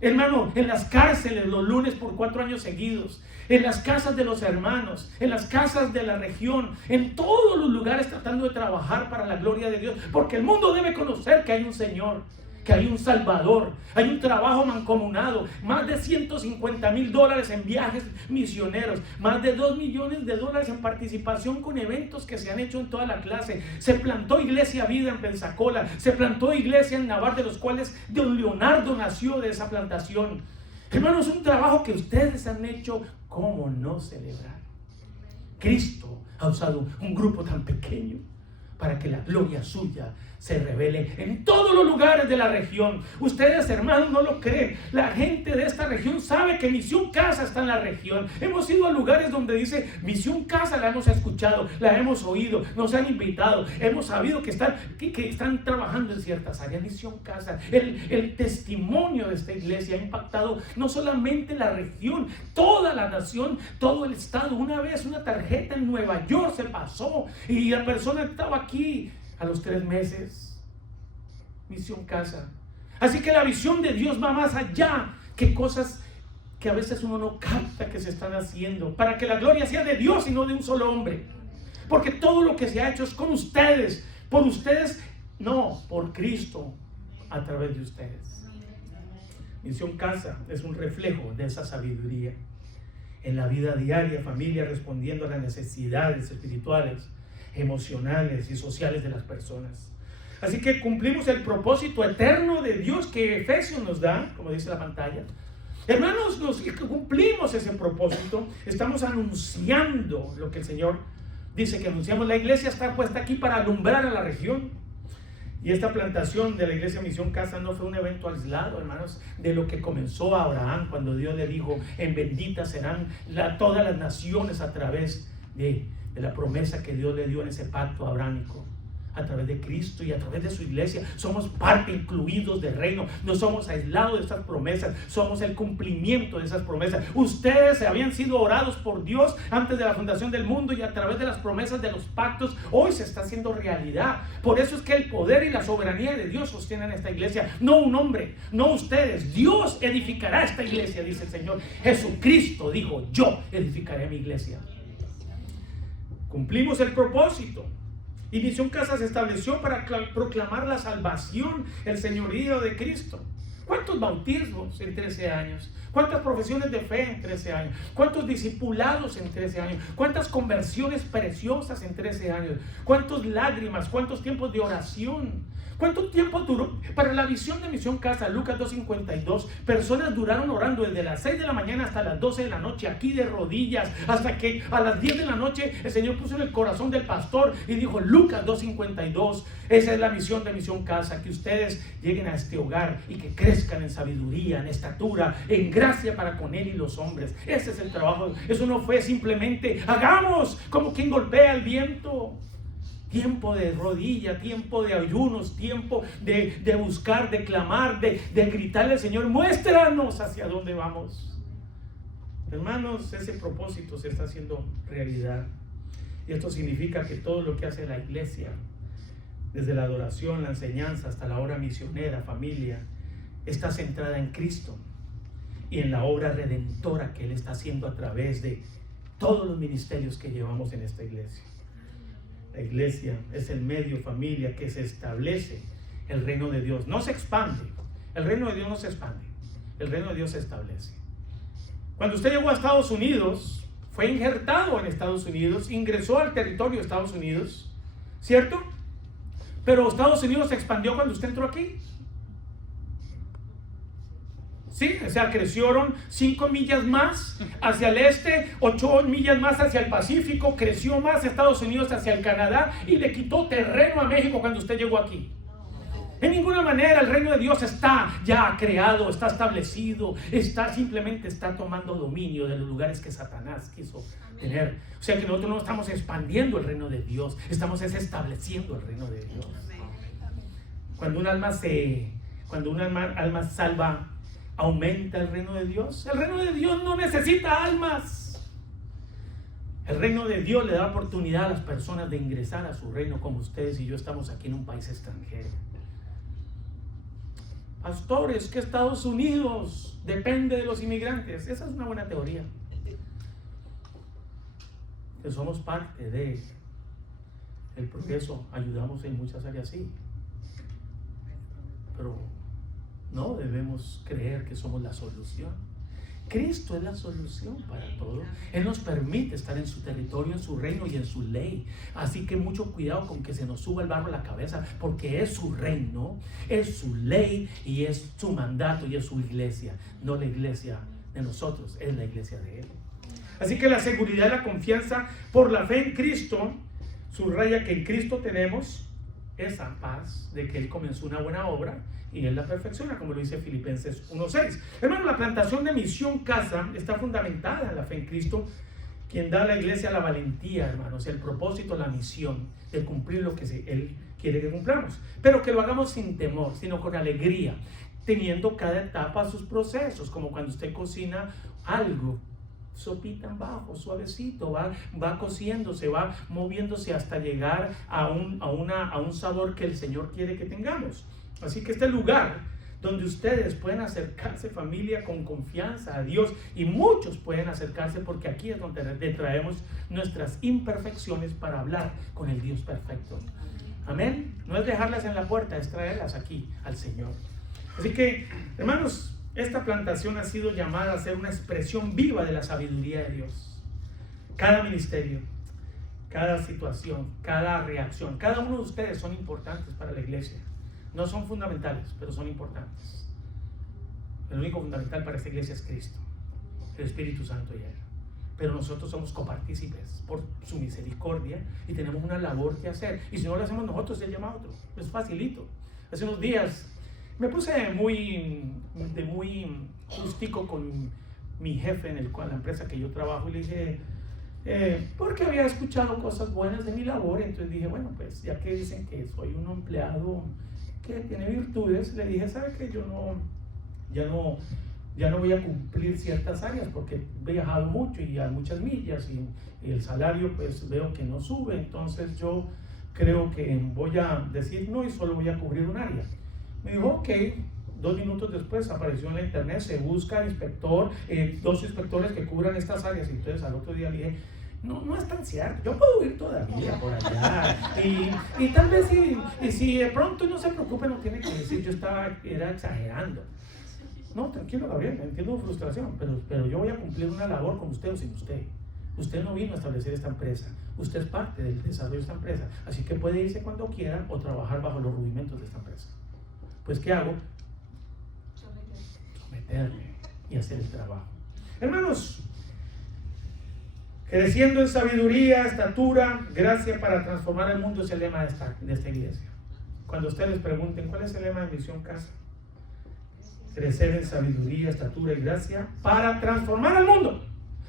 Hermano, en las cárceles los lunes por 4 años seguidos, en las casas de los hermanos, en las casas de la región, en todos los lugares tratando de trabajar para la gloria de Dios, porque el mundo debe conocer que hay un Señor, que hay un Salvador, hay un trabajo mancomunado, más de $150,000 en viajes misioneros, más de $2 millones en participación con eventos que se han hecho en toda la clase. Se plantó Iglesia Vida en Pensacola, se plantó iglesia en Navarre, de los cuales don Leonardo nació de esa plantación. Hermanos, un trabajo que ustedes han hecho, ¿cómo no celebrar? Cristo ha usado un grupo tan pequeño para que la gloria suya se revele en todos los lugares de la región. Ustedes, hermanos, no lo creen. La gente de esta región sabe que Misión Casa está en la región. Hemos ido a lugares donde dice Misión Casa, la hemos escuchado, la hemos oído, nos han invitado, hemos sabido que están trabajando en ciertas áreas. Misión Casa, el testimonio de esta iglesia ha impactado no solamente la región, toda la nación, todo el estado. Una vez una tarjeta en Nueva York se pasó y la persona estaba aquí. A los 3 meses, Misión Casa. Así que la visión de Dios va más allá que cosas que a veces uno no capta que se están haciendo, para que la gloria sea de Dios y no de un solo hombre. Porque todo lo que se ha hecho es con ustedes, por ustedes, no, por Cristo, a través de ustedes. Misión Casa es un reflejo de esa sabiduría en la vida diaria, familia, respondiendo a las necesidades espirituales, emocionales y sociales de las personas. Así que cumplimos el propósito eterno de Dios que Efesios nos da, como dice la pantalla. Hermanos, cumplimos ese propósito. Estamos anunciando lo que el Señor dice que anunciamos. La iglesia está puesta aquí para alumbrar a la región. Y esta plantación de la iglesia Misión Casa no fue un evento aislado, hermanos, de lo que comenzó Abraham cuando Dios le dijo: en benditas serán todas las naciones, a través de la promesa que Dios le dio en ese pacto abrámico, a través de Cristo y a través de su iglesia. Somos parte, incluidos del reino. No somos aislados de estas promesas, somos el cumplimiento de esas promesas. Ustedes habían sido orados por Dios antes de la fundación del mundo, y a través de las promesas de los pactos hoy se está haciendo realidad. Por eso es que el poder y la soberanía de Dios sostienen esta iglesia, no un hombre, no ustedes. Dios edificará esta iglesia, dice el Señor. Jesucristo dijo: yo edificaré mi iglesia. Cumplimos el propósito. Y Misión Casa se estableció para proclamar la salvación, el señorío de Cristo. ¿Cuántos bautismos en 13 años? ¿Cuántas profesiones de fe en 13 años? ¿Cuántos discipulados en 13 años? ¿Cuántas conversiones preciosas en 13 años? ¿Cuántas lágrimas? ¿Cuántos tiempos de oración? ¿Cuánto tiempo duró? Para la visión de Misión Casa, Lucas 2:52, personas duraron orando desde las 6 de la mañana hasta las 12 de la noche, aquí de rodillas, hasta que a las 10 de la noche el Señor puso en el corazón del pastor y dijo: Lucas 2:52, esa es la misión de Misión Casa, que ustedes lleguen a este hogar y que crezcan en sabiduría, en estatura, en gracia para con Él y los hombres. Ese es el trabajo. Eso no fue simplemente hagamos como quien golpea el viento. Tiempo de rodilla, tiempo de ayunos, tiempo de buscar, de clamar, de gritarle al Señor: muéstranos hacia dónde vamos. Hermanos, ese propósito se está haciendo realidad. Y esto significa que todo lo que hace la iglesia, desde la adoración, la enseñanza, hasta la obra misionera, familia, está centrada en Cristo y en la obra redentora que Él está haciendo a través de todos los ministerios que llevamos en esta iglesia. La iglesia es el medio, familia, que se establece el reino de Dios. No se expande. El reino de Dios no se expande. El reino de Dios se establece. Cuando usted llegó a Estados Unidos, fue injertado en Estados Unidos, ingresó al territorio de Estados Unidos, ¿cierto? Pero Estados Unidos se expandió cuando usted entró aquí. Sí, o sea, crecieron 5 millas más hacia el este, 8 millas más hacia el Pacífico, creció más Estados Unidos hacia el Canadá y le quitó terreno a México cuando usted llegó aquí. En ninguna manera el reino de Dios está ya creado, está establecido, simplemente está tomando dominio de los lugares que Satanás quiso tener. O sea que nosotros no estamos expandiendo el reino de Dios, estamos estableciendo el reino de Dios. Cuando un alma salva, ¿aumenta el reino de Dios? El reino de Dios no necesita almas. El reino de Dios le da oportunidad a las personas de ingresar a su reino, como ustedes y yo estamos aquí en un país extranjero. Pastores, que Estados Unidos depende de los inmigrantes. Esa es una buena teoría. Que somos parte del progreso, ayudamos en muchas áreas, sí. Pero No debemos creer que somos la solución. Cristo es la solución para todo. Él nos permite estar en su territorio, en su reino y en su ley. Así que mucho cuidado con que se nos suba el barro a la cabeza, porque es su reino, es su ley y es su mandato y es su iglesia. No la iglesia de nosotros, es la iglesia de Él. Así que la seguridad y la confianza por la fe en Cristo subraya que en Cristo tenemos esa paz de que Él comenzó una buena obra y Él la perfecciona, como lo dice Filipenses 1:6. Hermano, la plantación de Misión Casa está fundamentada en la fe en Cristo, quien da a la iglesia la valentía, hermanos, el propósito, la misión de cumplir lo que Él quiere que cumplamos, pero que lo hagamos sin temor, sino con alegría, teniendo cada etapa sus procesos, como cuando usted cocina algo, sopita en bajo, suavecito, va cociéndose, va moviéndose hasta llegar a un sabor que el Señor quiere que tengamos. Así que este lugar donde ustedes pueden acercarse, familia, con confianza a Dios, y muchos pueden acercarse, porque aquí es donde le traemos nuestras imperfecciones para hablar con el Dios perfecto. Amén. No es dejarlas en la puerta, es traerlas aquí al Señor. Así que, hermanos, esta plantación ha sido llamada a ser una expresión viva de la sabiduría de Dios. Cada ministerio, cada situación, cada reacción, cada uno de ustedes son importantes para la iglesia. No son fundamentales, pero son importantes. El único fundamental para esta iglesia es Cristo, el Espíritu Santo y Él. Pero nosotros somos copartícipes por su misericordia y tenemos una labor que hacer. Y si no lo hacemos nosotros, Él llama a otro. Es facilito. Hace unos días me puse muy justico con mi jefe en la empresa que yo trabajo, y le dije, porque había escuchado cosas buenas de mi labor. Entonces dije, bueno, pues ya que dicen que soy un empleado que tiene virtudes, le dije, ¿sabe qué? Yo ya no voy a cumplir ciertas áreas porque he viajado mucho y a muchas millas, y el salario pues veo que no sube. Entonces yo creo que voy a decir no y solo voy a cubrir un área. Me dijo, ok. 2 minutos después apareció en la internet, se busca inspector, 2 inspectores que cubran estas áreas. Entonces al otro día le dije, no es tan cierto, yo puedo ir todavía por allá, y tal vez si de pronto, no se preocupe, no tiene que decir, era exagerando. No, tranquilo, Gabriel, entiendo su frustración, pero yo voy a cumplir una labor con usted o sin usted. Usted no vino a establecer esta empresa, usted es parte del desarrollo de esta empresa, así que puede irse cuando quiera o trabajar bajo los rudimentos de esta empresa. Pues ¿qué hago? Someterme y hacer el trabajo. Hermanos, creciendo en sabiduría, estatura, gracia para transformar el mundo es el lema de esta iglesia. Cuando ustedes pregunten cuál es el lema de Misión Casa, crecer en sabiduría, estatura y gracia para transformar el mundo,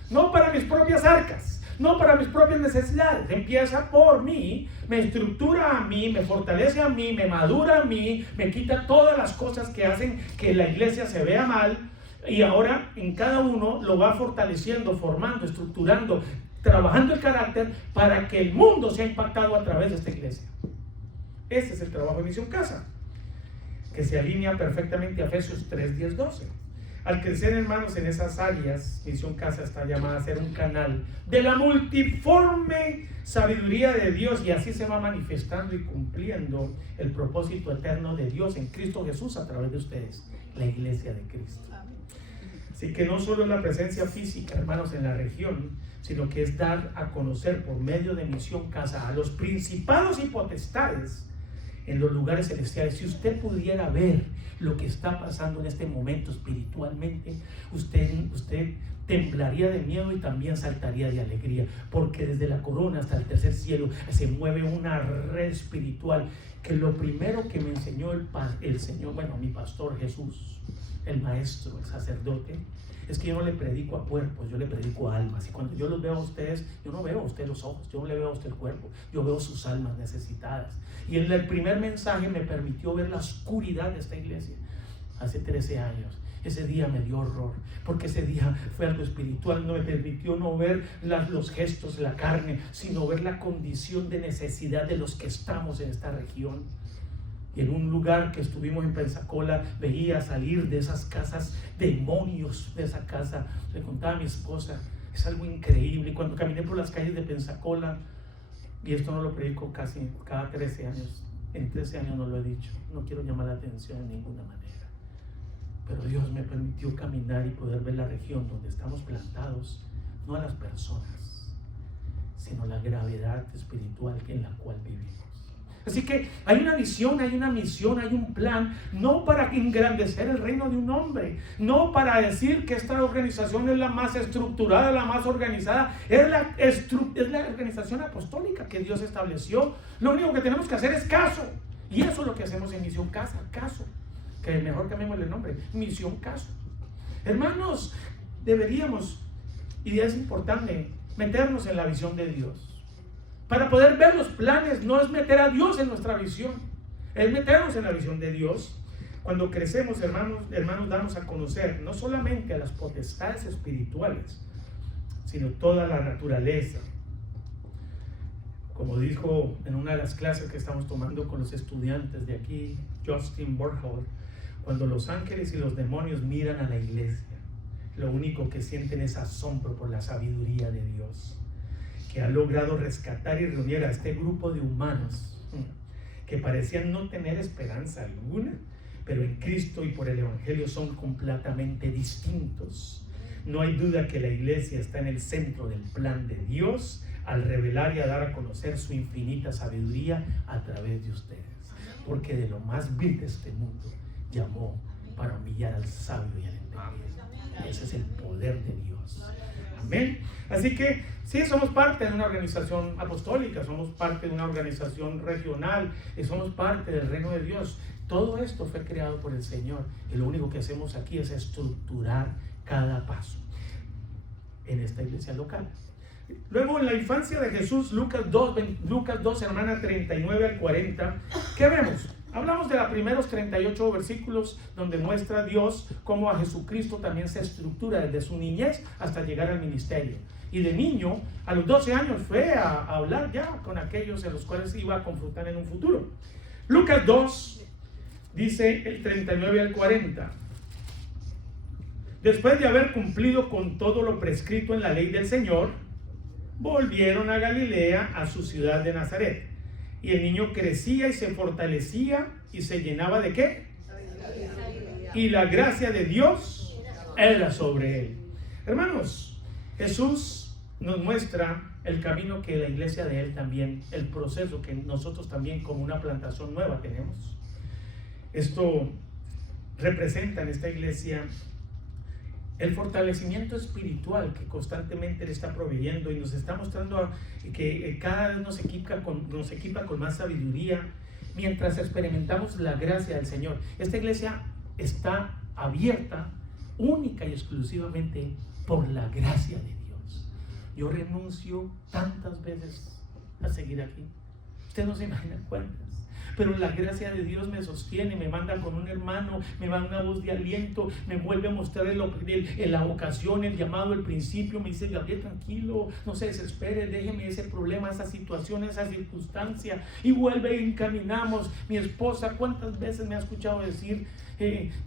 no para mis propias arcas, no para mis propias necesidades. Empieza por mí, me estructura a mí, me fortalece a mí, me madura a mí, me quita todas las cosas que hacen que la iglesia se vea mal, y ahora en cada uno lo va fortaleciendo, formando, estructurando, trabajando el carácter para que el mundo sea impactado a través de esta iglesia. Ese es el trabajo de Misión Casa, que se alinea perfectamente a Efesios 3, 10, 12. Al crecer, hermanos, en esas áreas, Misión Casa está llamada a ser un canal de la multiforme sabiduría de Dios, y así se va manifestando y cumpliendo el propósito eterno de Dios en Cristo Jesús a través de ustedes, la iglesia de Cristo. Así que no solo es la presencia física, hermanos, en la región, sino que es dar a conocer por medio de Misión Casa a los principados y potestades en los lugares celestiales. Si usted pudiera ver lo que está pasando en este momento espiritualmente, usted temblaría de miedo y también saltaría de alegría, porque desde la corona hasta el tercer cielo se mueve una red espiritual, que lo primero que me enseñó el Señor, bueno, mi pastor Jesús, el maestro, el sacerdote, es que yo no le predico a cuerpos, yo le predico a almas. Y cuando yo los veo a ustedes, yo no veo a usted los ojos, yo no le veo a usted el cuerpo, yo veo sus almas necesitadas. Y en el primer mensaje me permitió ver la oscuridad de esta iglesia hace 13 años. Ese día me dio horror, porque ese día fue algo espiritual. No me permitió no ver los gestos de la carne, sino ver la condición de necesidad de los que estamos en esta región. Y en un lugar que estuvimos en Pensacola, veía salir de esas casas demonios de esa casa. Le contaba a mi esposa, es algo increíble. Cuando caminé por las calles de Pensacola, y esto no lo predico casi cada 13 años, en 13 años no lo he dicho, no quiero llamar la atención de ninguna manera, pero Dios me permitió caminar y poder ver la región donde estamos plantados, no a las personas, sino la gravedad espiritual en la cual vivimos. Así que hay una visión, hay una misión, hay un plan, no para engrandecer el reino de un hombre, no para decir que esta organización es la más estructurada, la más organizada, es la organización apostólica que Dios estableció. Lo único que tenemos que hacer es caso, y eso es lo que hacemos en Misión Casa, caso, que mejor cambiémosle el nombre, Misión Caso. Hermanos, deberíamos, y es importante, meternos en la visión de Dios. Para poder ver los planes, no es meter a Dios en nuestra visión, es meternos en la visión de Dios. Cuando crecemos, hermanos, damos a conocer no solamente a las potestades espirituales, sino toda la naturaleza. Como dijo en una de las clases que estamos tomando con los estudiantes de aquí, Justin Borghold, cuando los ángeles y los demonios miran a la iglesia, lo único que sienten es asombro por la sabiduría de Dios, que ha logrado rescatar y reunir a este grupo de humanos que parecían no tener esperanza alguna, pero en Cristo y por el Evangelio son completamente distintos. No hay duda que la iglesia está en el centro del plan de Dios al revelar y a dar a conocer su infinita sabiduría a través de ustedes, porque de lo más vil de este mundo llamó para humillar al sabio y al entendido. Ese es el poder de Dios. Amén. Así que sí, somos parte de una organización apostólica, somos parte de una organización regional y somos parte del reino de Dios. Todo esto fue creado por el Señor y lo único que hacemos aquí es estructurar cada paso en esta iglesia local. Luego, en la infancia de Jesús, Lucas 2, hermana, 39 al 40, ¿qué vemos? Hablamos de los primeros 38 versículos donde muestra Dios cómo a Jesucristo también se estructura desde su niñez hasta llegar al ministerio. Y de niño, a los 12 años, fue a hablar ya con aquellos en los cuales iba a confrontar en un futuro. Lucas 2, dice el 39 al 40. Después de haber cumplido con todo lo prescrito en la ley del Señor, volvieron a Galilea, a su ciudad de Nazaret. Y el niño crecía y se fortalecía y se llenaba ¿de qué? Y la gracia de Dios era sobre él. Hermanos, Jesús nos muestra el camino que la iglesia de él también, el proceso que nosotros también como una plantación nueva tenemos. Esto representa en esta iglesia el fortalecimiento espiritual que constantemente le está proveyendo y nos está mostrando que cada vez nos equipa con más sabiduría mientras experimentamos la gracia del Señor. Esta iglesia está abierta única y exclusivamente por la gracia de Dios. Yo renuncio tantas veces a seguir aquí. Usted no se imagina cuántas. Pero la gracia de Dios me sostiene, me manda con un hermano, me da una voz de aliento, me vuelve a mostrar la ocasión, el llamado, el principio. Me dice: Gabriel, tranquilo, no se desespere, déjeme ese problema, esa situación, esa circunstancia. Y vuelve y encaminamos. Mi esposa, ¿cuántas veces me ha escuchado decir: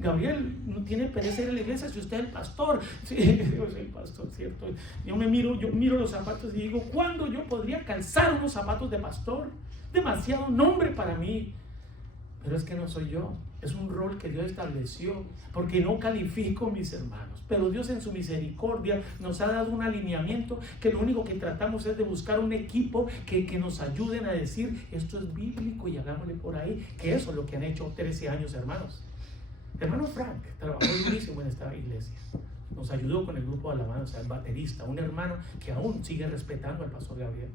Gabriel, no tiene pereza ir a la iglesia si usted es el pastor? Sí, yo soy el pastor, ¿cierto? Yo miro los zapatos y digo: ¿cuándo yo podría calzar unos zapatos de pastor? Demasiado nombre para mí. Pero es que no soy yo, es un rol que Dios estableció, porque no califico, mis hermanos. Pero Dios en su misericordia nos ha dado un alineamiento que lo único que tratamos es de buscar un equipo que nos ayuden a decir: esto es bíblico y hagámosle por ahí. Que eso es lo que han hecho 13 años, hermanos. Hermano Frank trabajó durísimo en esta iglesia, nos ayudó con el grupo de alabanza, el baterista, un hermano que aún sigue respetando al pastor Gabriel.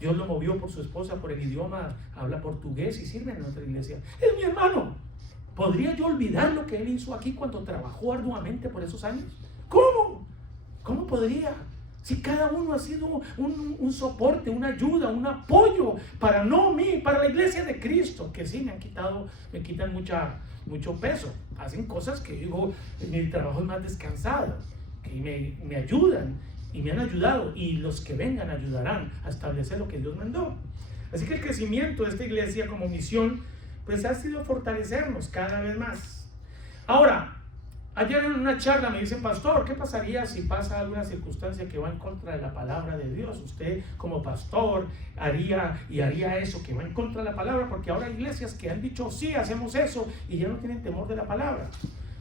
Dios lo movió por su esposa, por el idioma, habla portugués y sirve en nuestra iglesia. Es mi hermano. ¿Podría yo olvidar lo que él hizo aquí cuando trabajó arduamente por esos años? ¿Cómo? ¿Cómo podría? Si cada uno ha sido un soporte, una ayuda, un apoyo para mí, para la iglesia de Cristo, que sí me quitan mucho peso. Hacen cosas que digo, mi trabajo es más descansado, que me ayudan. Y me han ayudado, y los que vengan ayudarán a establecer lo que Dios mandó. Así que el crecimiento de esta iglesia como misión, pues ha sido fortalecernos cada vez más. Ahora, ayer en una charla me dicen: pastor, ¿qué pasaría si pasa alguna circunstancia que va en contra de la palabra de Dios? Usted como pastor haría eso que va en contra de la palabra, porque ahora hay iglesias que han dicho: sí, hacemos eso, y ya no tienen temor de la palabra.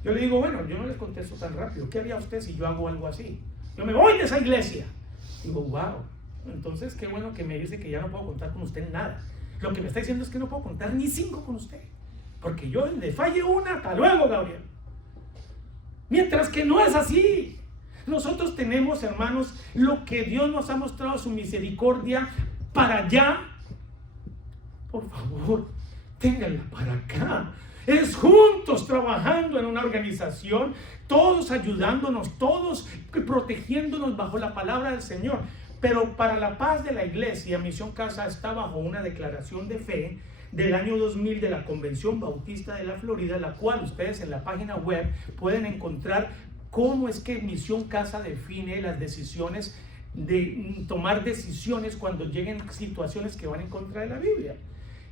Yo le digo, bueno, yo no les contesto tan rápido. ¿Qué haría usted si yo hago algo así? Yo me voy de esa iglesia. Digo, wow. Entonces, qué bueno que me dice que ya no puedo contar con usted en nada. Lo que me está diciendo es que no puedo contar ni 5 con usted. Porque yo le falle una, hasta luego, Gabriel. Mientras que no es así. Nosotros tenemos, hermanos, lo que Dios nos ha mostrado su misericordia para allá. Por favor, ténganla para acá. Es juntos trabajando en una organización, todos ayudándonos, todos protegiéndonos bajo la palabra del Señor. Pero para la paz de la iglesia, Misión Casa está bajo una declaración de fe del año 2000 de la Convención Bautista de la Florida, la cual ustedes en la página web pueden encontrar cómo es que Misión Casa define las decisiones, de tomar decisiones cuando lleguen situaciones que van en contra de la Biblia.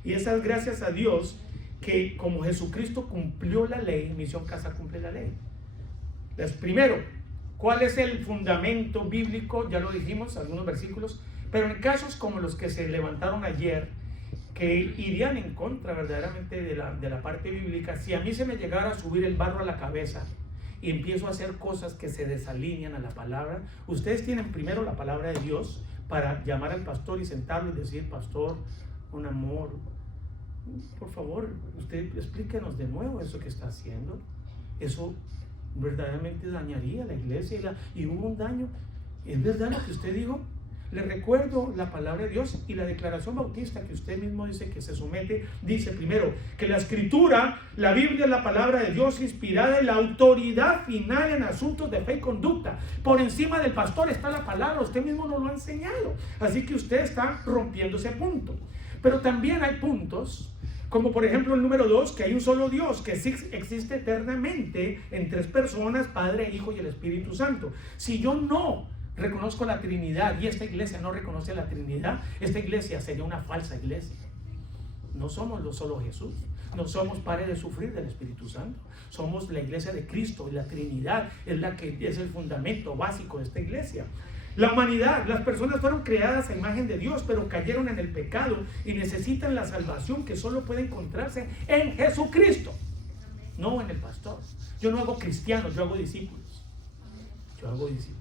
Y esas, gracias a Dios, que como Jesucristo cumplió la ley, Misión Casa cumple la ley. Entonces, primero, ¿cuál es el fundamento bíblico? Ya lo dijimos, algunos versículos, pero en casos como los que se levantaron ayer, que irían en contra verdaderamente de la parte bíblica, si a mí se me llegara a subir el barro a la cabeza y empiezo a hacer cosas que se desalinean a la palabra, ustedes tienen primero la palabra de Dios para llamar al pastor y sentarlo y decir, pastor, un amor, por favor, usted explíquenos de nuevo eso que está haciendo. Eso verdaderamente dañaría a la iglesia y hubo un daño. ¿Es verdad lo que usted dijo? Le recuerdo la palabra de Dios y la declaración bautista que usted mismo dice que se somete. Dice primero que la escritura, la Biblia es la palabra de Dios inspirada y la autoridad final en asuntos de fe y conducta. Por encima del pastor está la palabra, usted mismo nos lo ha enseñado. Así que usted está rompiendo ese punto. Pero también hay puntos, como por ejemplo el número 2, que hay un solo Dios que existe eternamente en 3 personas, Padre, Hijo y el Espíritu Santo. Si yo no reconozco la Trinidad y esta iglesia no reconoce la Trinidad, esta iglesia sería una falsa iglesia. No somos lo solo Jesús, no somos pare de sufrir del Espíritu Santo, somos la iglesia de Cristo y la Trinidad es la que es el fundamento básico de esta iglesia. La humanidad, las personas fueron creadas a imagen de Dios, pero cayeron en el pecado y necesitan la salvación que solo puede encontrarse en Jesucristo, no en el pastor. Yo no hago cristianos, yo hago discípulos. Yo hago discípulos.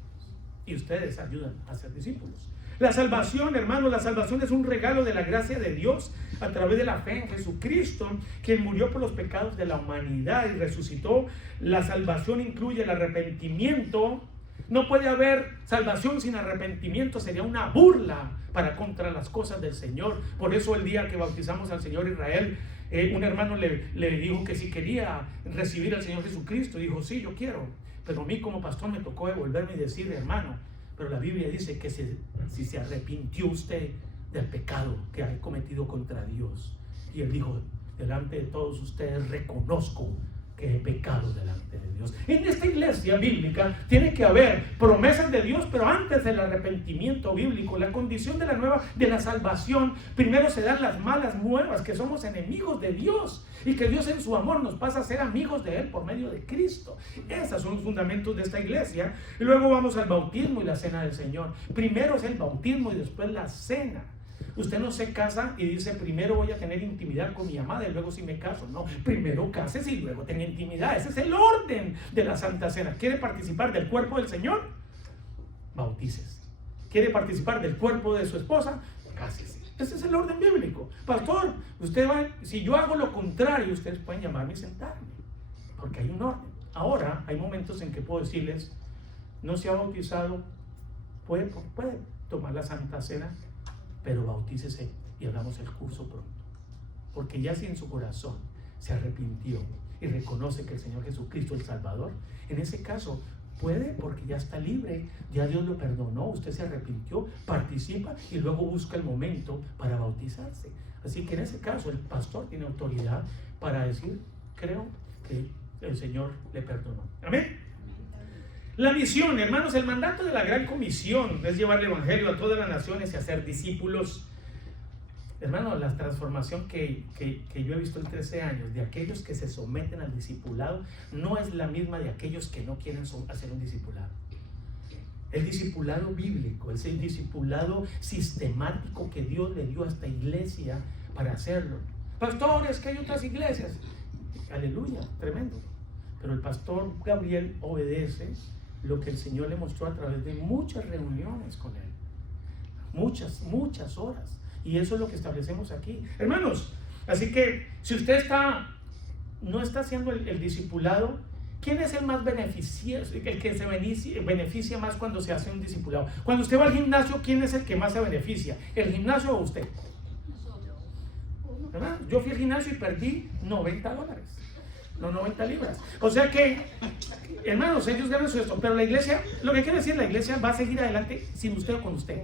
Y ustedes ayudan a ser discípulos. La salvación, hermanos, la salvación es un regalo de la gracia de Dios a través de la fe en Jesucristo, quien murió por los pecados de la humanidad y resucitó. La salvación incluye el arrepentimiento. No puede haber salvación sin arrepentimiento, sería una burla para contra las cosas del Señor. Por eso el día que bautizamos al Señor Israel, un hermano le dijo que si quería recibir al Señor Jesucristo, dijo, sí, yo quiero. Pero a mí como pastor me tocó devolverme y decir, hermano, pero la Biblia dice que si se arrepintió usted del pecado que ha cometido contra Dios. Y él dijo, delante de todos ustedes reconozco que he pecado delante de Dios. En esta iglesia bíblica tiene que haber promesas de Dios, pero antes del arrepentimiento bíblico, la condición de la salvación, primero se dan las malas nuevas, que somos enemigos de Dios y que Dios en su amor nos pasa a ser amigos de Él por medio de Cristo. Esos son los fundamentos de esta iglesia. Y luego vamos al bautismo y la cena del Señor. Primero es el bautismo y después la cena. Usted no se casa y dice, primero voy a tener intimidad con mi amada y luego si me caso. No, primero cásese y luego tenga intimidad. Ese es el orden de la Santa Cena. ¿Quiere participar del cuerpo del Señor? Bautícese. ¿Quiere participar del cuerpo de su esposa? Cásese. Ese es el orden bíblico. Pastor, usted va, si yo hago lo contrario, ustedes pueden llamarme y sentarme, porque hay un orden. Ahora, hay momentos en que puedo decirles, no se ha bautizado, puede tomar la Santa Cena, pero bautícese y hagamos el curso pronto. Porque ya si en su corazón se arrepintió y reconoce que el Señor Jesucristo es el Salvador, en ese caso puede, porque ya está libre, ya Dios lo perdonó, usted se arrepintió, participa y luego busca el momento para bautizarse. Así que en ese caso el pastor tiene autoridad para decir, creo que el Señor le perdonó. Amén. La misión, hermanos, el mandato de la Gran Comisión es llevar el Evangelio a todas las naciones y hacer discípulos. Hermanos, la transformación que yo he visto en 13 años de aquellos que se someten al discipulado no es la misma de aquellos que no quieren hacer un discipulado. El discipulado bíblico es el discipulado sistemático que Dios le dio a esta iglesia para hacerlo. Pastores, que hay otras iglesias. Aleluya, tremendo. Pero el pastor Gabriel obedece lo que el Señor le mostró a través de muchas reuniones con él. Muchas horas. Y eso es lo que establecemos aquí. Hermanos, así que si usted no está haciendo el discipulado, ¿quién es el más beneficioso, el que se beneficia más cuando se hace un discipulado? Cuando usted va al gimnasio, ¿quién es el que más se beneficia? ¿El gimnasio o usted? ¿Verdad? Yo fui al gimnasio y perdí $90, no 90 libras. O sea que, hermanos, ellos ganan su esto. Pero la iglesia, lo que quiere decir, la iglesia va a seguir adelante sin usted o con usted.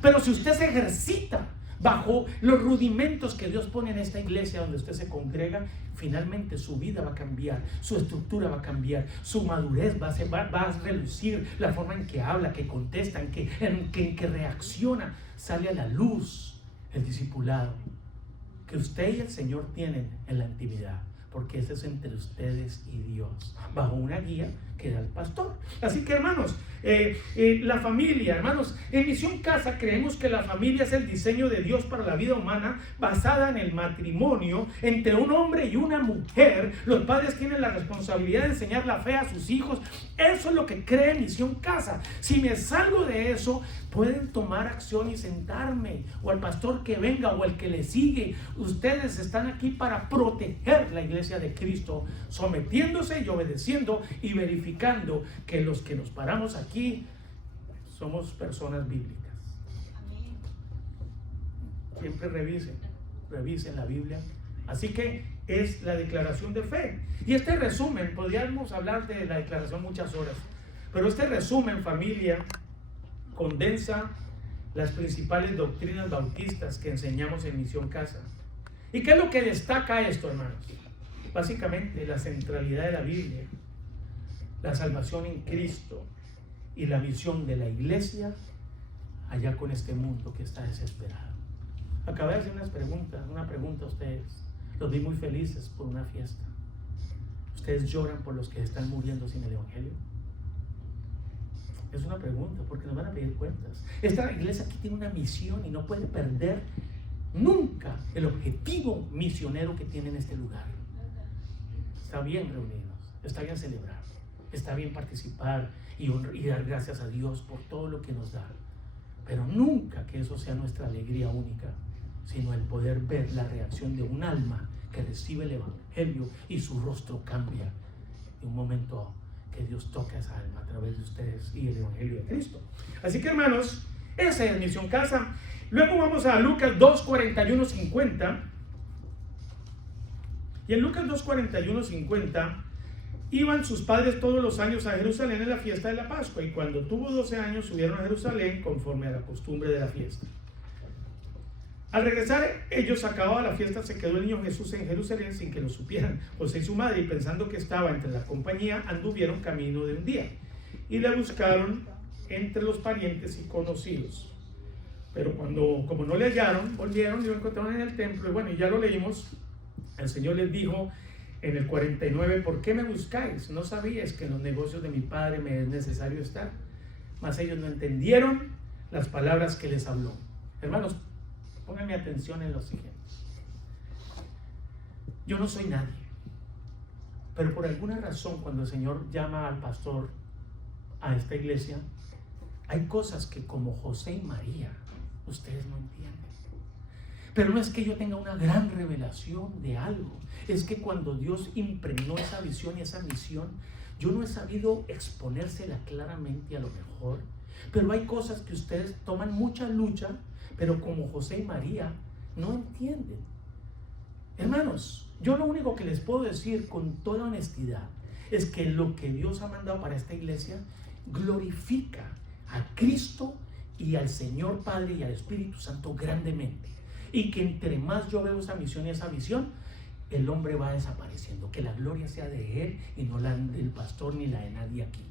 Pero si usted se ejercita bajo los rudimentos que Dios pone en esta iglesia donde usted se congrega, finalmente su vida va a cambiar, su estructura va a cambiar, su madurez va a relucir, la forma en que habla, que contesta, en que reacciona, sale a la luz el discipulado que usted y el Señor tienen en la intimidad, porque ese es entre ustedes y Dios, bajo una guía que da el pastor. Así que, hermanos, la familia, hermanos, en Misión Casa creemos que la familia es el diseño de Dios para la vida humana, basada en el matrimonio entre un hombre y una mujer. Los padres tienen la responsabilidad de enseñar la fe a sus hijos. Eso es lo que cree Misión Casa. Si me salgo de eso, pueden tomar acción y sentarme, o al pastor que venga, o el que le sigue. Ustedes están aquí para proteger la iglesia de Cristo, sometiéndose y obedeciendo y verificando que los que nos paramos aquí somos personas bíblicas. Siempre revisen la Biblia. Así que es la declaración de fe. Y este resumen, podríamos hablar de la declaración muchas horas, pero este resumen, familia, condensa las principales doctrinas bautistas que enseñamos en Misión Casa. ¿Y qué es lo que destaca esto, hermanos? Básicamente la centralidad de la Biblia, la salvación en Cristo y la misión de la iglesia allá con este mundo que está desesperado. Acabé de hacer una pregunta a ustedes. Los vi muy felices por una fiesta. ¿Ustedes lloran por los que están muriendo sin el evangelio? Es una pregunta, porque nos van a pedir cuentas. Esta iglesia aquí tiene una misión y no puede perder nunca el objetivo misionero que tiene en este lugar. Está bien reunirnos, está bien celebrar, está bien participar y dar gracias a Dios por todo lo que nos da, pero nunca que eso sea nuestra alegría única, sino el poder ver la reacción de un alma que recibe el evangelio y su rostro cambia en un momento que Dios toca esa alma a través de ustedes y el evangelio de Cristo. Así que, hermanos, esa es Misión Casa. Luego vamos a Lucas 2:41-50. Y en Lucas 2:41-50, iban sus padres todos los años a Jerusalén en la fiesta de la Pascua, y cuando tuvo 12 años subieron a Jerusalén conforme a la costumbre de la fiesta. Al regresar ellos, acababa la fiesta, se quedó el niño Jesús en Jerusalén sin que lo supieran José y su madre, y pensando que estaba entre la compañía, anduvieron camino de un día y le buscaron entre los parientes y conocidos. Pero como no le hallaron, volvieron y lo encontraron en el templo. Y bueno, ya lo leímos. El Señor les dijo en el 49: ¿por qué me buscáis? ¿No sabíais que en los negocios de mi Padre me es necesario estar? Mas ellos no entendieron las palabras que les habló. Hermanos, pónganme atención en lo siguiente. Yo no soy nadie, pero por alguna razón, cuando el Señor llama al pastor a esta iglesia, hay cosas que, como José y María, ustedes no entienden. Pero no es que yo tenga una gran revelación de algo, es que cuando Dios impregnó esa visión y esa misión, yo no he sabido exponérsela claramente a lo mejor, pero hay cosas que ustedes toman mucha lucha, pero como José y María no entienden. Hermanos, yo lo único que les puedo decir con toda honestidad es que lo que Dios ha mandado para esta iglesia glorifica a Cristo y al Señor Padre y al Espíritu Santo grandemente, y que entre más yo veo esa misión y esa visión, el hombre va desapareciendo. Que la gloria sea de Él y no la del pastor ni la de nadie aquí.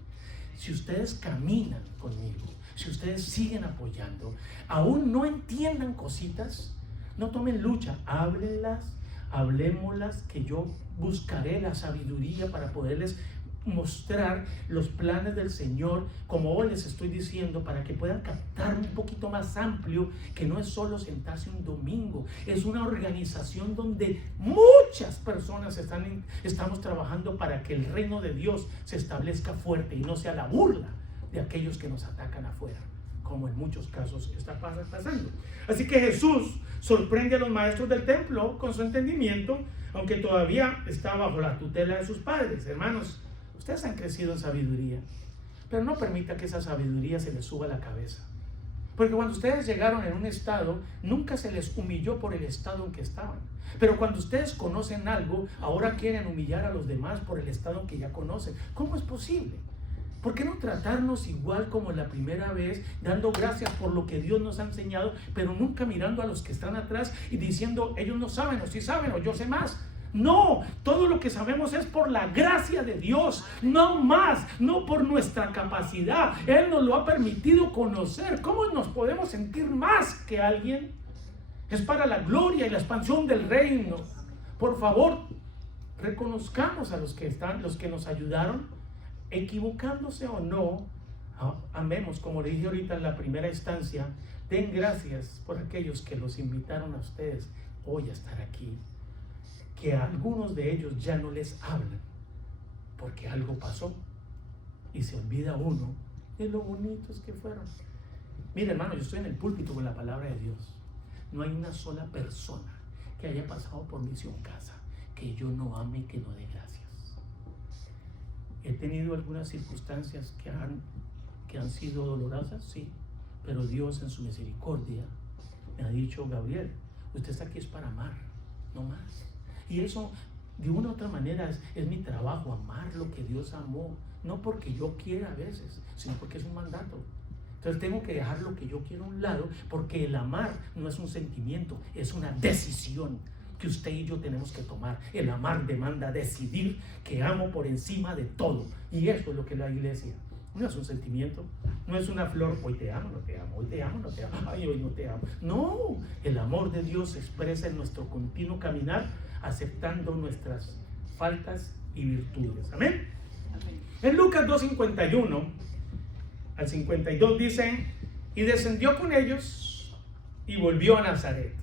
Si ustedes caminan conmigo, si ustedes siguen apoyando, aún no entiendan cositas, no tomen lucha, háblenlas, hablémoslas, que yo buscaré la sabiduría para poderles mostrar los planes del Señor, como hoy les estoy diciendo, para que puedan captar un poquito más amplio, que no es solo sentarse un domingo, es una organización donde muchas personas estamos trabajando para que el reino de Dios se establezca fuerte y no sea la burla de aquellos que nos atacan afuera, como en muchos casos está pasando. Así que Jesús sorprende a los maestros del templo con su entendimiento, aunque todavía está bajo la tutela de sus padres. Hermanos, ustedes han crecido en sabiduría, pero no permita que esa sabiduría se les suba a la cabeza. Porque cuando ustedes llegaron en un estado, nunca se les humilló por el estado en que estaban. Pero cuando ustedes conocen algo, ahora quieren humillar a los demás por el estado que ya conocen. ¿Cómo es posible? ¿Por qué no tratarnos igual como la primera vez, dando gracias por lo que Dios nos ha enseñado, pero nunca mirando a los que están atrás y diciendo, ellos no saben, o sí saben, o yo sé más? No, todo lo que sabemos es por la gracia de Dios, no más, no por nuestra capacidad. Él nos lo ha permitido conocer. ¿Cómo nos podemos sentir más que alguien? Es para la gloria y la expansión del reino. Por favor, reconozcamos a los que están, los que nos ayudaron, equivocándose o no. Amemos, como le dije ahorita en la primera instancia, den gracias por aquellos que los invitaron a ustedes hoy a estar aquí. Que a algunos de ellos ya no les hablan porque algo pasó y se olvida uno de lo bonitos que fueron. Mire, hermano, yo estoy en el púlpito con la palabra de Dios. No hay una sola persona que haya pasado por Misión Casa que yo no ame y que no dé gracias. He tenido algunas circunstancias que han sido dolorosas, sí, pero Dios en su misericordia me ha dicho, Gabriel, usted está aquí es para amar, no más. Y eso, de una u otra manera, es mi trabajo, amar lo que Dios amó. No porque yo quiera a veces, sino porque es un mandato. Entonces tengo que dejar lo que yo quiero a un lado, porque el amar no es un sentimiento, es una decisión que usted y yo tenemos que tomar. El amar demanda decidir que amo por encima de todo. Y eso es lo que es la iglesia. No es un sentimiento, no es una flor, hoy te amo, no te amo, hoy te amo, no te amo, ay, hoy no te amo. No, el amor de Dios se expresa en nuestro continuo caminar, aceptando nuestras faltas y virtudes. Amén. Amén. En Lucas 2:51 al 52 dice, y descendió con ellos y volvió a Nazaret.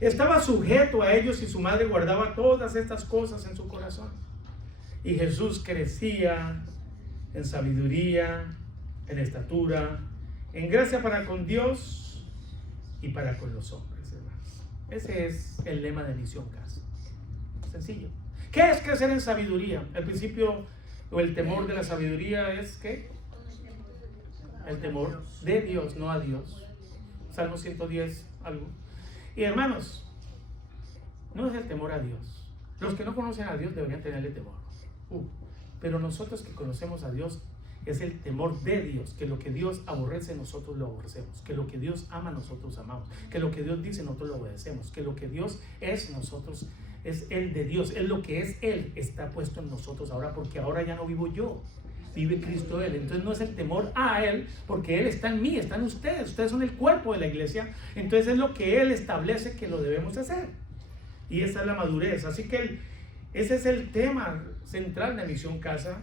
Estaba sujeto a ellos y su madre guardaba todas estas cosas en su corazón. Y Jesús crecía en sabiduría, en estatura, en gracia para con Dios y para con los hombres, hermanos. Ese es el lema de Misión Casa. Sencillo. ¿Qué es crecer en sabiduría? El principio o el temor de la sabiduría es ¿qué? El temor de Dios, no a Dios. Salmo 110, algo. Y hermanos, no es el temor a Dios. Los que no conocen a Dios deberían tenerle temor. Pero nosotros que conocemos a Dios, es el temor de Dios, que lo que Dios aborrece nosotros lo aborrecemos, que lo que Dios ama nosotros amamos, que lo que Dios dice nosotros lo obedecemos, que lo que Dios es nosotros es el de Dios, es lo que es Él está puesto en nosotros ahora, porque ahora ya no vivo yo, vive Cristo Él. Entonces no es el temor a Él, porque Él está en mí, está en ustedes son el cuerpo de la iglesia. Entonces es lo que Él establece que lo debemos hacer, y esa es la madurez. Así que ese es el tema central de Misión Casa.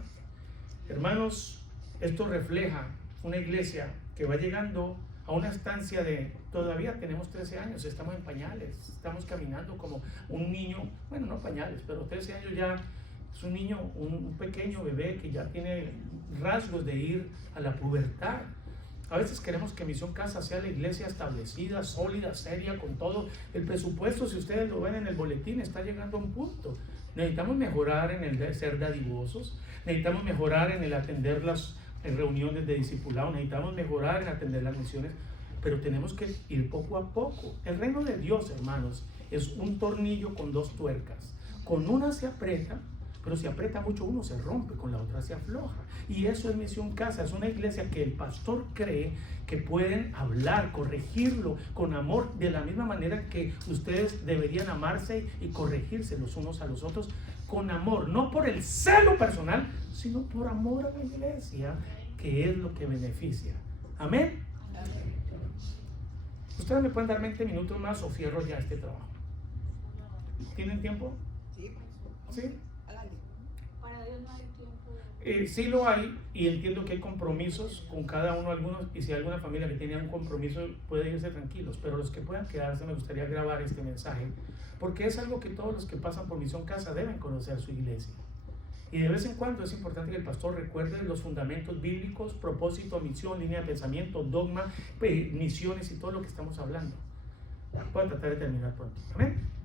Hermanos, esto refleja una iglesia que va llegando a una estancia de, todavía tenemos 13 años, estamos en pañales, estamos caminando como un niño, bueno, no pañales, pero 13 años ya es un niño, un pequeño bebé que ya tiene rasgos de ir a la pubertad. A veces queremos que Misión Casa sea la iglesia establecida, sólida, seria, con todo el presupuesto. Si ustedes lo ven en el boletín, está llegando a un punto. Necesitamos mejorar en el de ser dadivosos, necesitamos mejorar en el atender las reuniones de discipulado, necesitamos mejorar en atender las misiones, pero tenemos que ir poco a poco. El reino de Dios, hermanos, es un tornillo con dos tuercas. Con una se aprieta, pero si aprieta mucho uno se rompe, con la otra se afloja. Y eso es Misión Casa, es una iglesia que el pastor cree que pueden hablar, corregirlo con amor, de la misma manera que ustedes deberían amarse y corregirse los unos a los otros con amor, no por el celo personal, sino por amor a la iglesia, que es lo que beneficia. Amén. Amén. Ustedes me pueden dar 20 minutos más o cierro ya este trabajo. ¿Tienen tiempo? Sí. ¿Sí? Para Dios no hay tiempo. Sí lo hay, y entiendo que hay compromisos con cada uno, algunos, y si hay alguna familia que tiene un compromiso puede irse tranquilos, pero los que puedan quedarse, me gustaría grabar este mensaje, porque es algo que todos los que pasan por Misión Casa deben conocer su iglesia. Y de vez en cuando es importante que el pastor recuerde los fundamentos bíblicos, propósito, misión, línea de pensamiento, dogma, misiones y todo lo que estamos hablando. Voy a tratar de terminar pronto. Amén.